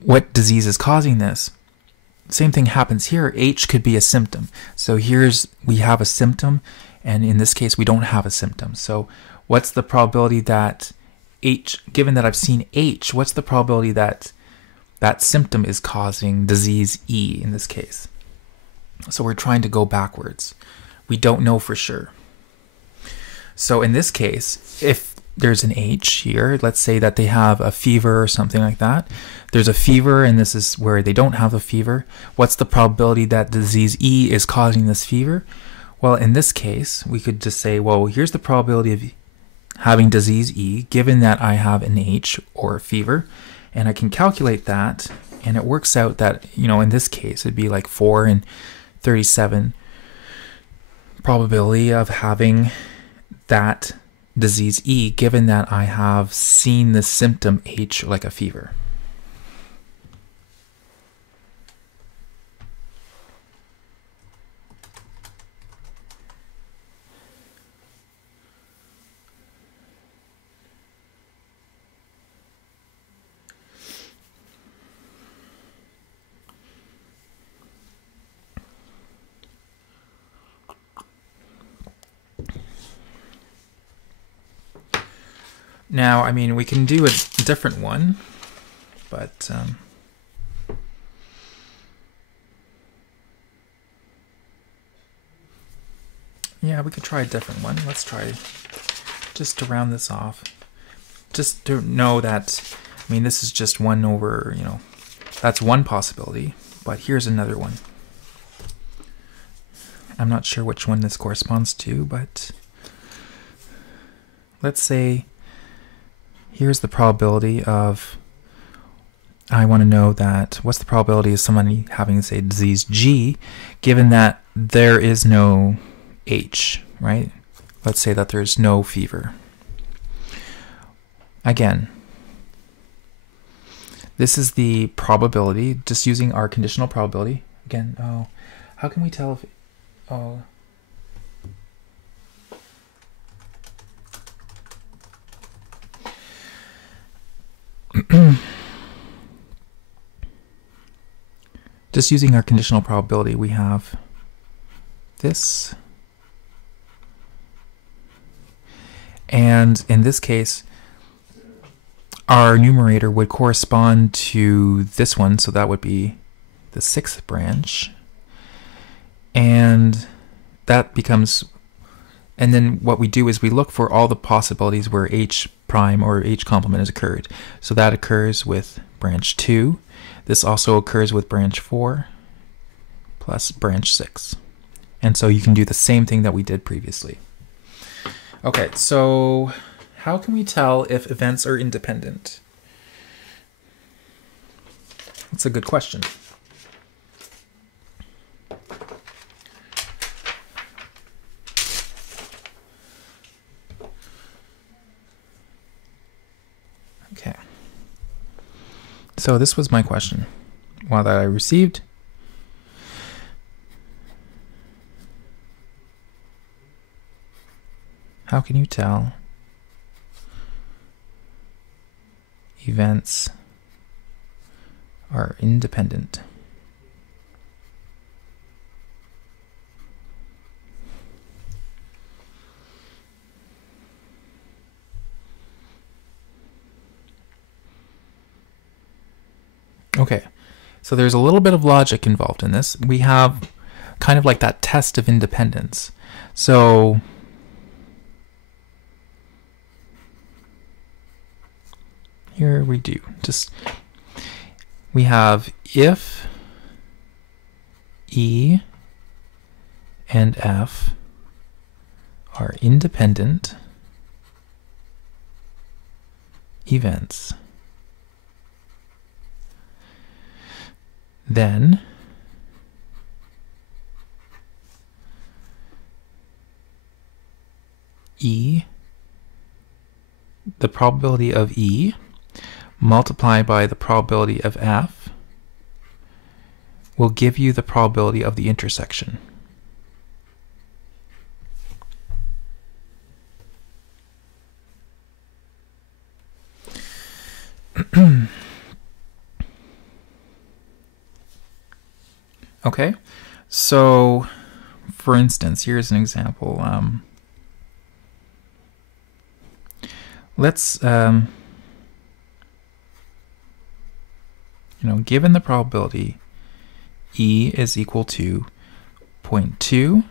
what disease is causing this. Same thing happens here. H could be a symptom. So we have a symptom, and in this case we don't have a symptom. So what's the probability that H, given that I've seen H, what's the probability that that symptom is causing disease E in this case? So we're trying to go backwards. we don't know for sure. So in this case, if there's an H here, let's say that they have a fever or something like that. There's a fever, and this is where they don't have a fever. What's the probability that disease E is causing this fever? Well, in this case, we could just say, well, here's the probability of having disease E, given that I have an H or a fever, and I can calculate that, and it works out that, you know, in this case, it'd be like 4 in 37 probability of having that disease E, given that I have seen the symptom H like a fever. Now, I mean, we can do a different one, but yeah, we could try a different one. Let's try, just to round this off, just to know that, I mean, this is just 1 over, you know, that's one possibility, but here's another one. I'm not sure which one this corresponds to, but let's say here's the probability of, I want to know that, what's the probability of somebody having, say, disease G, given that there is no H, right? Let's say that there's no fever. Again, this is the probability, just using our conditional probability. Again, oh, how can we tell if, oh, just using our conditional probability, we have this, and in this case our numerator would correspond to this one, so that would be the 6th branch, and that becomes, and then what we do is we look for all the possibilities where H prime or H complement has occurred. So that occurs with branch 2. This also occurs with branch 4 plus branch 6. And so you can do the same thing that we did previously. Okay, so how can we tell if events are independent? That's a good question. Okay. So this was my question, one that I received. How can you tell events are independent? Okay, so there's a little bit of logic involved in this. We have kind of like that test of independence. So here we do, just, we have if E and F are independent events, then E, the probability of E multiplied by the probability of F will give you the probability of the intersection. Okay, so for instance, here's an example. Let's, given the probability E is equal to 0.2,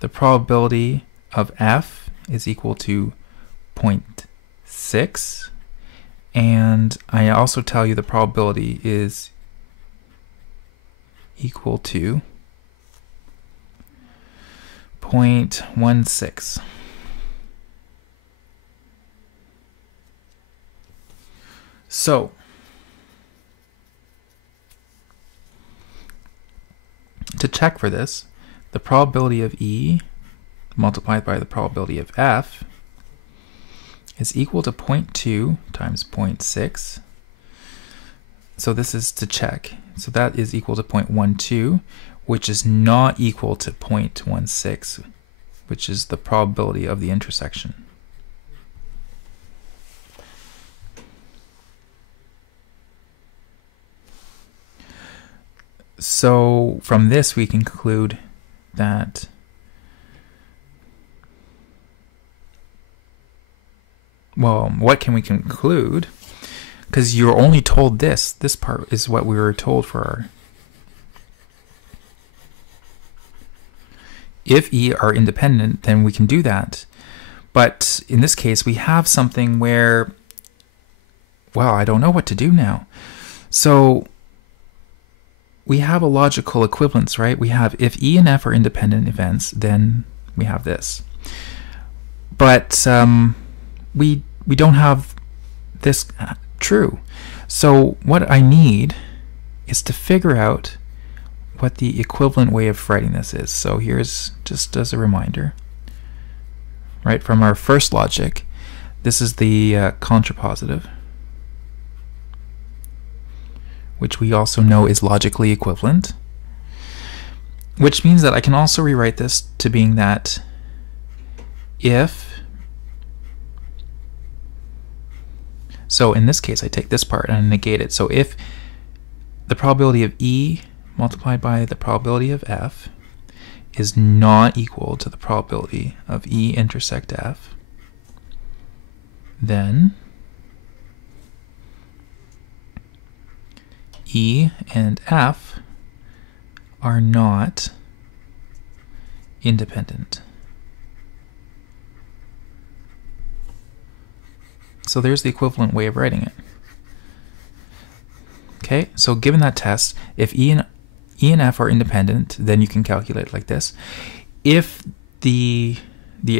the probability of F is equal to 0.6, and I also tell you the probability is equal to 0.16. So to check for this, the probability of E multiplied by the probability of F is equal to 0.2 times 0.6. So this is to check. So that is equal to 0.12, which is not equal to 0.16, which is the probability of the intersection. So from this we can conclude that well, what can we conclude? Because you're only told this. This part is what we were told for our... If E are independent, then we can do that. But in this case, we have something where, well, I don't know what to do now. So we have a logical equivalence, right? We have if E and F are independent events, then we have this. But we don't have this true. So what I need is to figure out what the equivalent way of writing this is. So here's just as a reminder, right, from our first logic, this is the contrapositive, which we also know is logically equivalent, which means that I can also rewrite this to being that if, so in this case I take this part and I negate it. So if the probability of E multiplied by the probability of F is not equal to the probability of E intersect F, then E and F are not independent. So there's the equivalent way of writing it. Okay, so given that test, if E and F are independent, then you can calculate like this. If the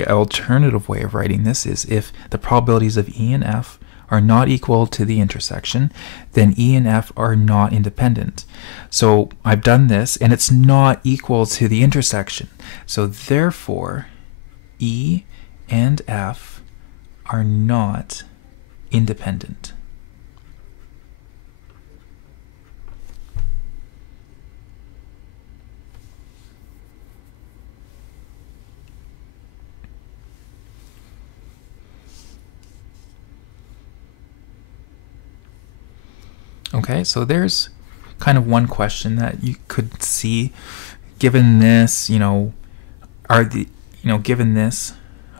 alternative way of writing this is if the probabilities of E and F are not equal to the intersection, then E and F are not independent. So I've done this, and it's not equal to the intersection. So therefore, E and F are not independent. Okay, so there's kind of one question that you could see. Given this, given this,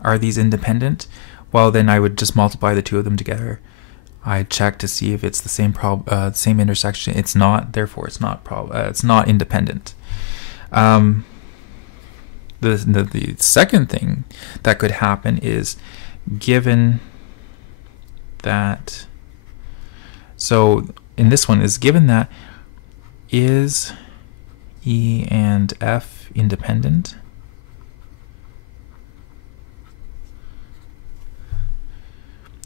are these independent? Well, then I would just multiply the two of them together. I check to see if it's the same intersection. It's not, therefore it's not independent. The second thing that could happen is given that, so in this one is given that is E and F independent?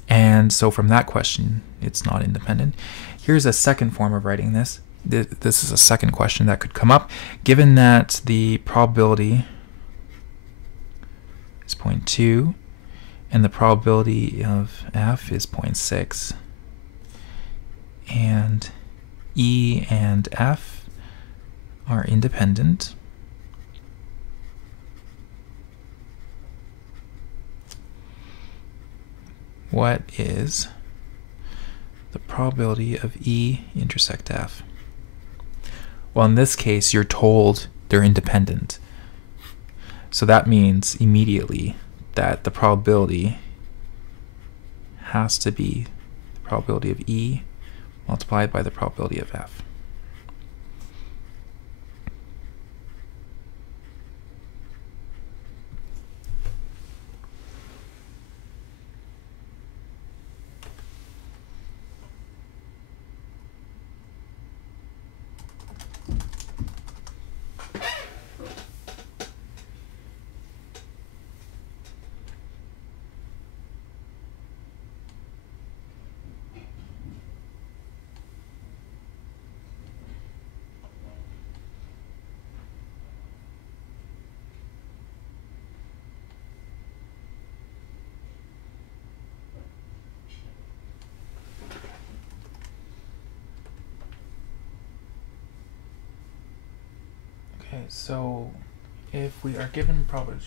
And so from that question, it's not independent. Here's a second form of writing this. This is a second question that could come up. Given that the probability is 0.2 and the probability of F is 0.6, and E and F are independent, what is the probability of E intersect F? Well, in this case, you're told they're independent. So that means immediately that the probability has to be the probability of E multiplied by the probability of F. Okay, so if we are given probability.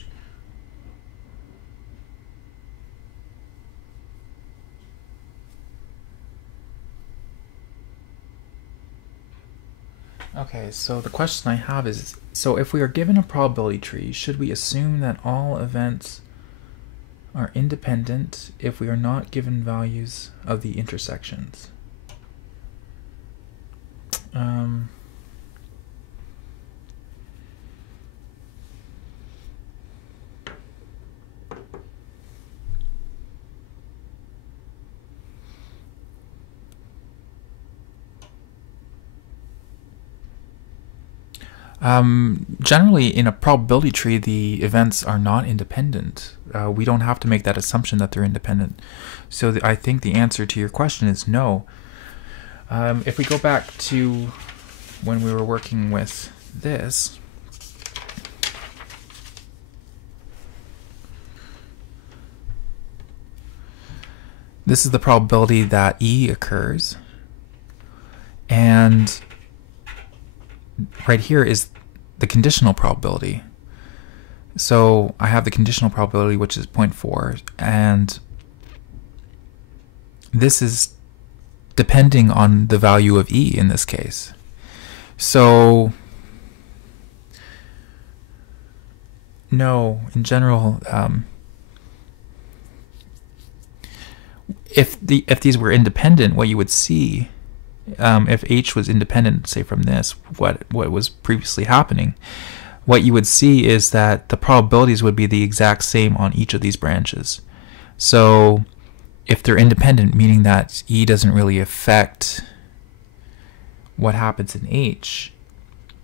Okay, so the question I have is, so if we are given a probability tree, should we assume that all events are independent if we are not given values of the intersections? Generally, in a probability tree, the events are not independent. We don't have to make that assumption that they're independent. So I think the answer to your question is no. If we go back to when we were working with this, this is the probability that E occurs, and right here is the conditional probability. So I have the conditional probability, which is 0.4, and this is depending on the value of E in this case. So no, in general, if these were independent, what you would see, if H was independent, say from this, what was previously happening, what you would see is that the probabilities would be the exact same on each of these branches. So if they're independent, meaning that E doesn't really affect what happens in H,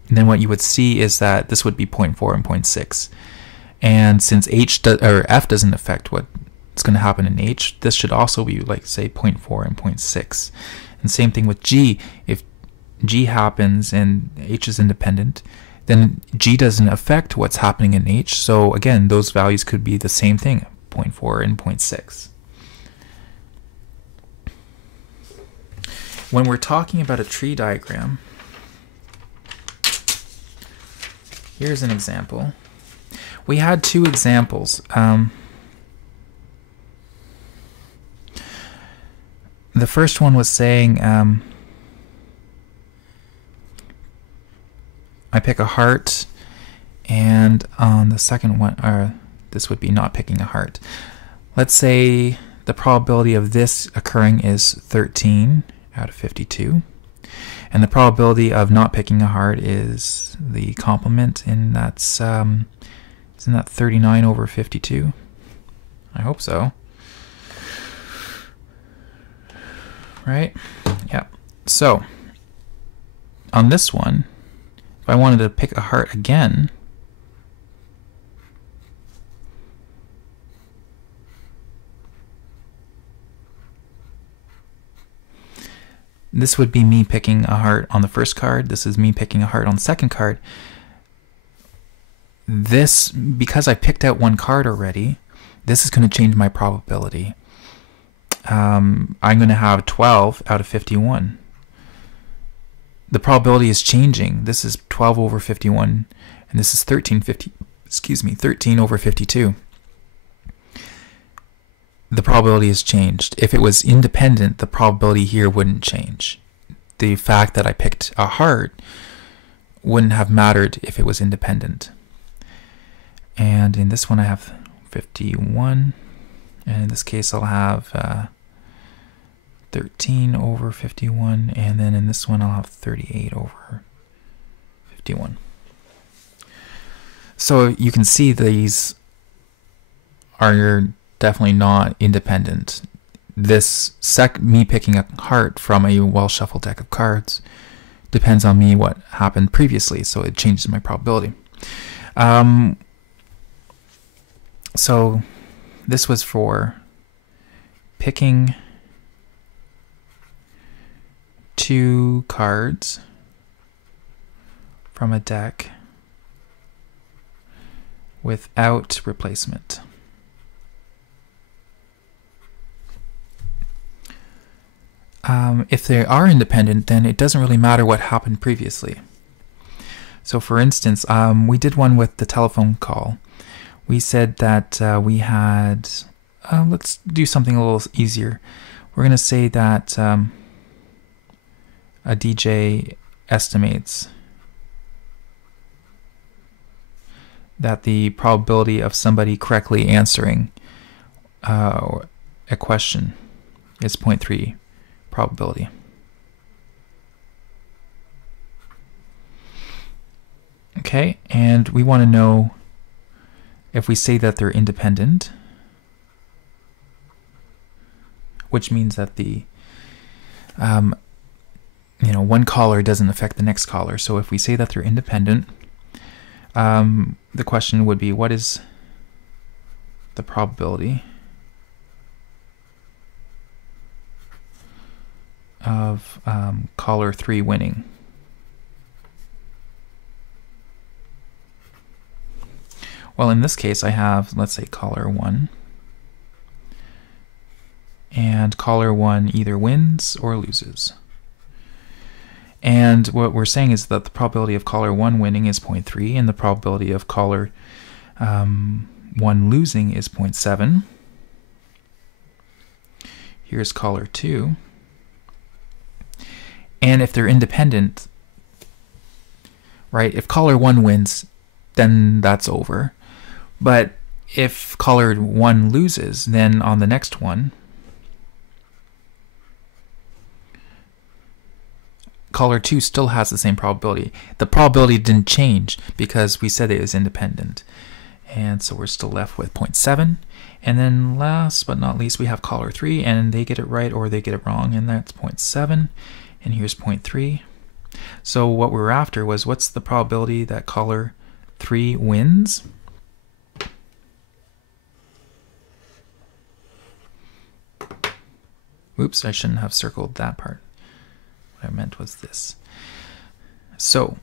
then what you would see is that this would be 0.4 and 0.6. And since F doesn't affect what's going to happen in H, this should also be like, say, 0.4 and 0.6. And same thing with G. If G happens and H is independent, then G doesn't affect what's happening in H. So again, those values could be the same thing, 0.4 and 0.6. When we're talking about a tree diagram, here's an example. We had two examples. The first one was saying I pick a heart, and on the second one, this would be not picking a heart. Let's say the probability of this occurring is 13 out of 52, and the probability of not picking a heart is the complement, and that's isn't that 39 over 52? I hope so. Right? Yeah. So on this one, if I wanted to pick a heart again, this would be me picking a heart on the first card. This is me picking a heart on the second card. This, because I picked out one card already, this is going to change my probability. I'm going to have 12 out of 51. The probability is changing. This is 12 over 51, and this is 13 over 52. The probability has changed. If it was independent, the probability here wouldn't change. The fact that I picked a heart wouldn't have mattered if it was independent. And in this one I have 51, and in this case I'll have 13 over 51, and then in this one I'll have 38 over 51. So you can see these are definitely not independent. This me picking a heart from a well-shuffled deck of cards depends on me what happened previously, so it changes my probability. So this was for picking two cards from a deck without replacement. If they are independent, then it doesn't really matter what happened previously. So for instance, we did one with the telephone call. We said that we had, let's do something a little easier. We're going to say that a DJ estimates that the probability of somebody correctly answering a question is 0.3 probability. Okay, and we want to know if we say that they're independent, which means that the one caller doesn't affect the next caller. So if we say that they're independent, the question would be, what is the probability of caller 3 winning? Well, in this case, I have, let's say, caller 1. And caller 1 either wins or loses. And what we're saying is that the probability of caller 1 winning is 0.3, and the probability of caller 1 losing is 0.7. Here's caller 2. And if they're independent, right, if caller 1 wins, then that's over. But if caller 1 loses, then on the next one, caller 2 still has the same probability. The probability didn't change because we said it was independent. And so we're still left with 0.7. And then last but not least, we have caller 3, and they get it right or they get it wrong, and that's 0.7. And here's 0.3. So what we were after was, what's the probability that caller 3 wins? Oops, I shouldn't have circled that part. What I meant was this. So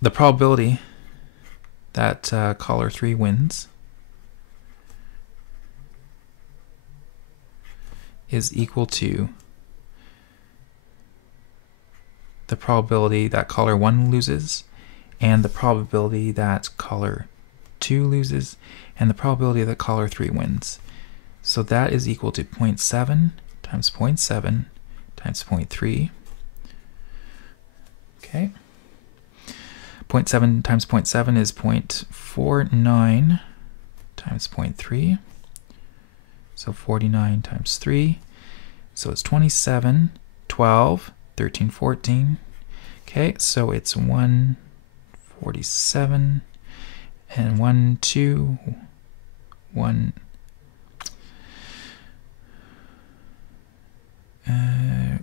the probability that caller 3 wins is equal to the probability that caller 1 loses, and the probability that caller 2 loses, and the probability that caller 3 wins. So that is equal to 0.7 times 0.7 times 0.3. Okay. 0.7 times 0.7 is 0.49 times 0.3. So 49 times 3. So it's 27, 12, 13, 14. Okay, so it's 147 and 1, 2, 1.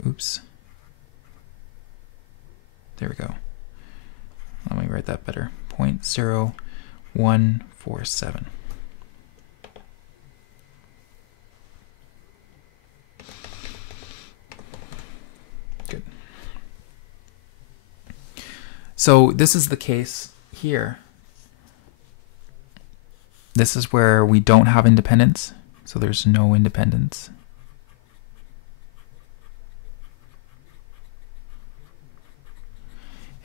Oops. There we go. Let me write that better. 0.0147. Good. So this is the case here. This is where we don't have independence. So there's no independence.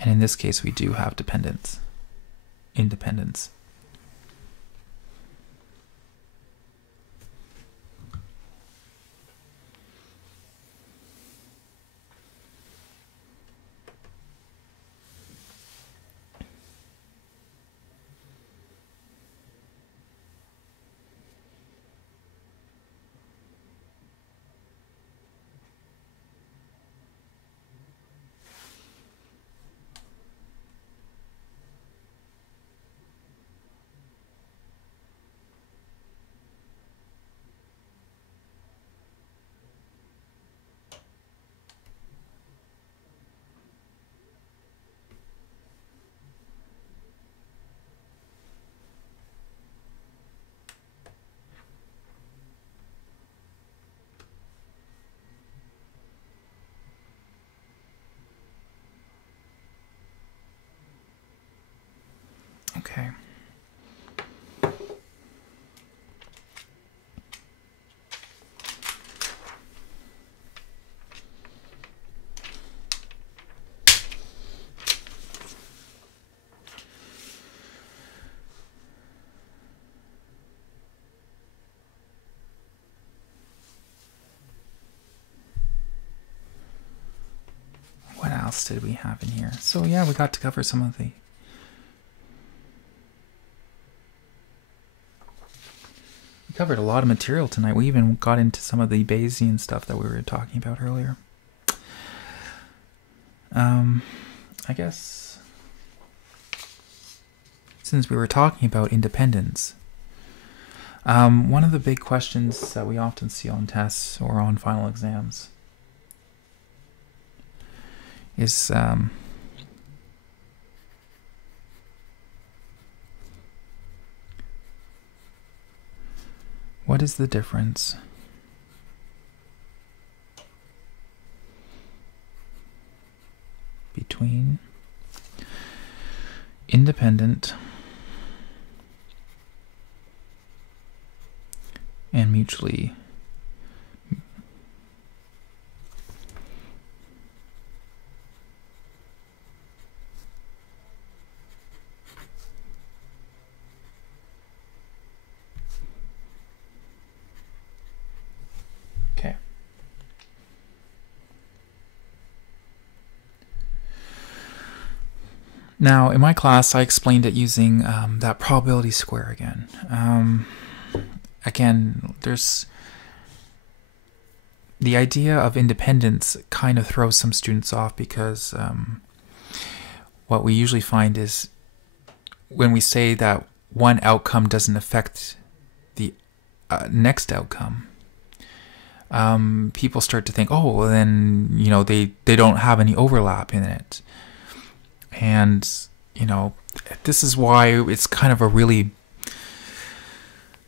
And in this case, we do have independence. Okay. else did we have in here? So yeah, we got to cover some of the... We covered a lot of material tonight. We even got into some of the Bayesian stuff that we were talking about earlier. I guess since we were talking about independence, one of the big questions that we often see on tests or on final exams is what is the difference between independent and mutually okay. Now, in my class, I explained it using that probability square again. Again, there's the idea of independence kind of throws some students off because what we usually find is when we say that one outcome doesn't affect the next outcome, people start to think, oh, well, then, you know, they don't have any overlap in it. And, you know, this is why it's kind of a really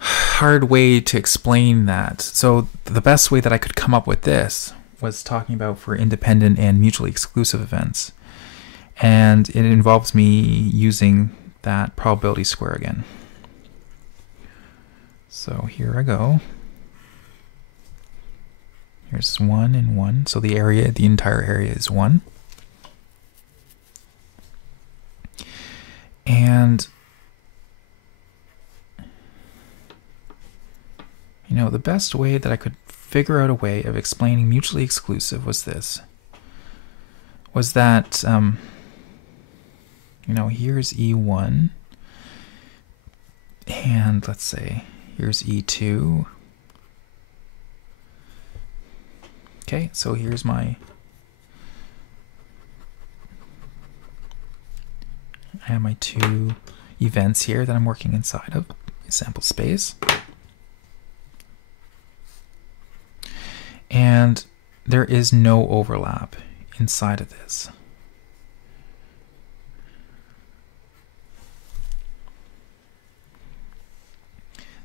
hard way to explain that. So the best way that I could come up with this was talking about for independent and mutually exclusive events. And it involves me using that probability square again. So here I go. Here's 1 and 1. So the area, the entire area is 1. And you know, the best way that I could figure out a way of explaining mutually exclusive was this. Was that, you know, here's E1, and let's say here's E2. Okay, so here's my, I have my two events here that I'm working inside of a sample space. And there is no overlap inside of this.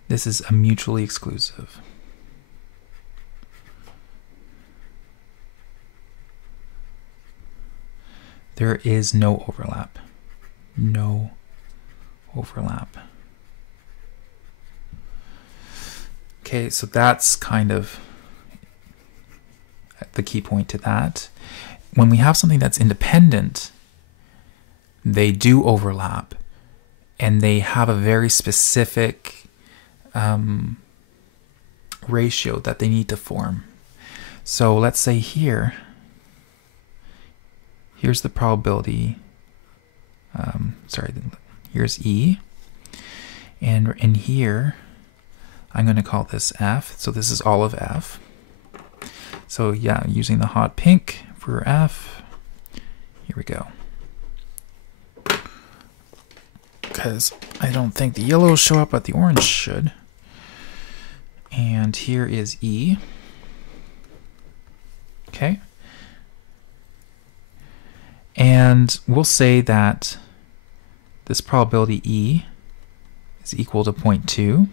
This is a mutually exclusive. There is no overlap. No overlap. Okay, so that's kind of the key point to that. When we have something that's independent, they do overlap, and they have a very specific ratio that they need to form. So let's say here, here's the probability, here's E, and in here, I'm going to call this F, so this is all of F. So yeah, using the hot pink for F, here we go. Because I don't think the yellows show up, but the orange should. And here is E. Okay. And we'll say that this probability E is equal to 0.2.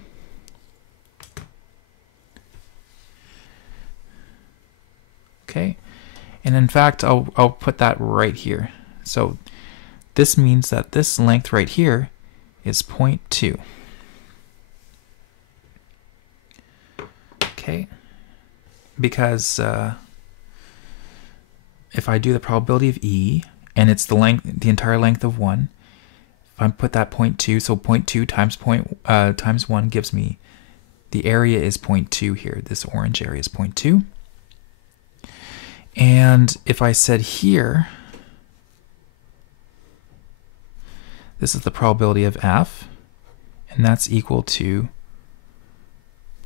Okay, and in fact, I'll put that right here. So this means that this length right here is 0.2. Okay, because if I do the probability of E, and it's the entire length of 1, if I put that 0.2, so 0.2 times 1 gives me, the area is 0.2 here. This orange area is 0.2. And if I said here, This is the probability of f, and that's equal to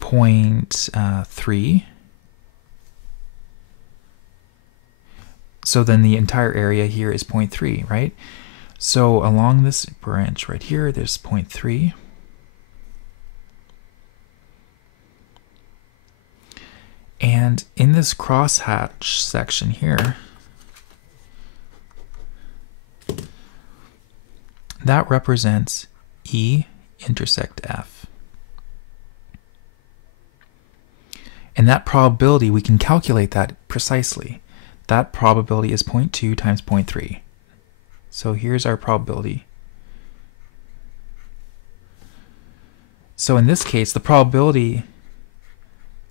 0.3. So then the entire area here is 0.3, right? So along this branch right here, there's 0.3. And in this crosshatch section here, that represents E intersect F. And that probability, we can calculate that precisely. That probability is 0.2 times 0.3. So here's our probability. So in this case, the probability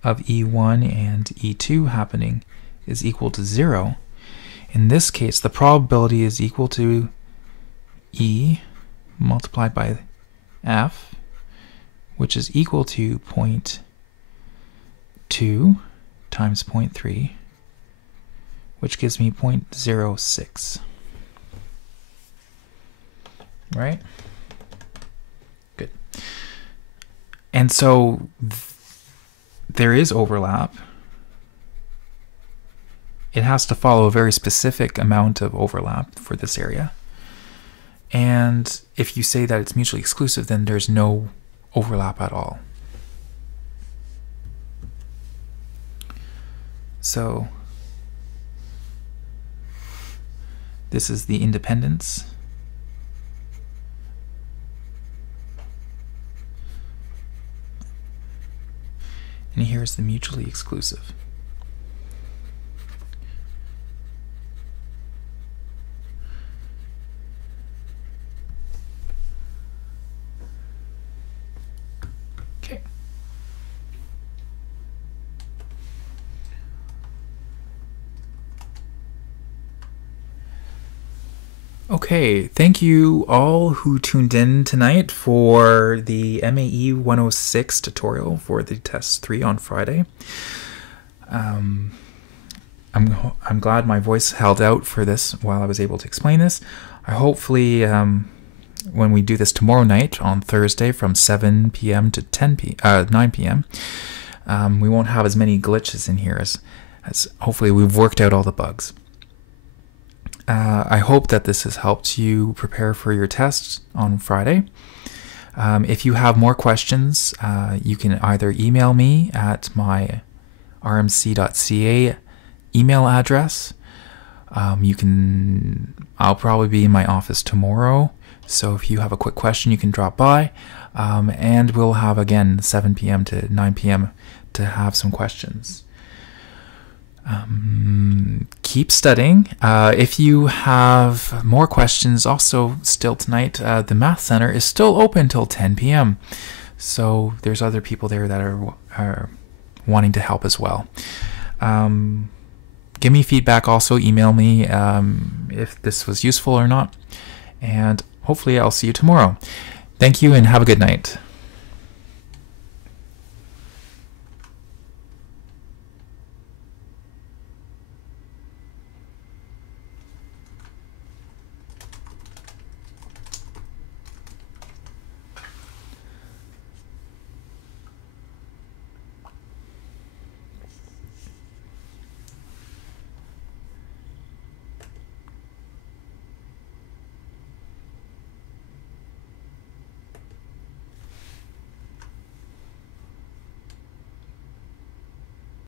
of E1 and E2 happening is equal to 0. In this case, the probability is equal to E multiplied by F, which is equal to 0.2 times 0.3, which gives me 0.06. Right? Good. And so there is overlap. It has to follow a very specific amount of overlap for this area. And if you say that it's mutually exclusive, then there's no overlap at all. So this is the independence. And here's the mutually exclusive. Okay. Okay, thank you all who tuned in tonight for the MAE 106 tutorial for the test 3 on Friday. I'm glad my voice held out for this while I was able to explain this. Hopefully when we do this tomorrow night on Thursday from 7 p.m. to 9 p.m. We won't have as many glitches in here as hopefully we've worked out all the bugs. I hope that this has helped you prepare for your test on Friday. If you have more questions, you can either email me at my rmc.ca email address. I'll probably be in my office tomorrow, so if you have a quick question, you can drop by, and we'll have again 7 p.m. to 9 p.m. to have some questions. Keep studying. If you have more questions, also still tonight, the Math Center is still open till 10 p.m. So there's other people there that are wanting to help as well. Give me feedback. Also email me if this was useful or not. And hopefully I'll see you tomorrow. Thank you and have a good night.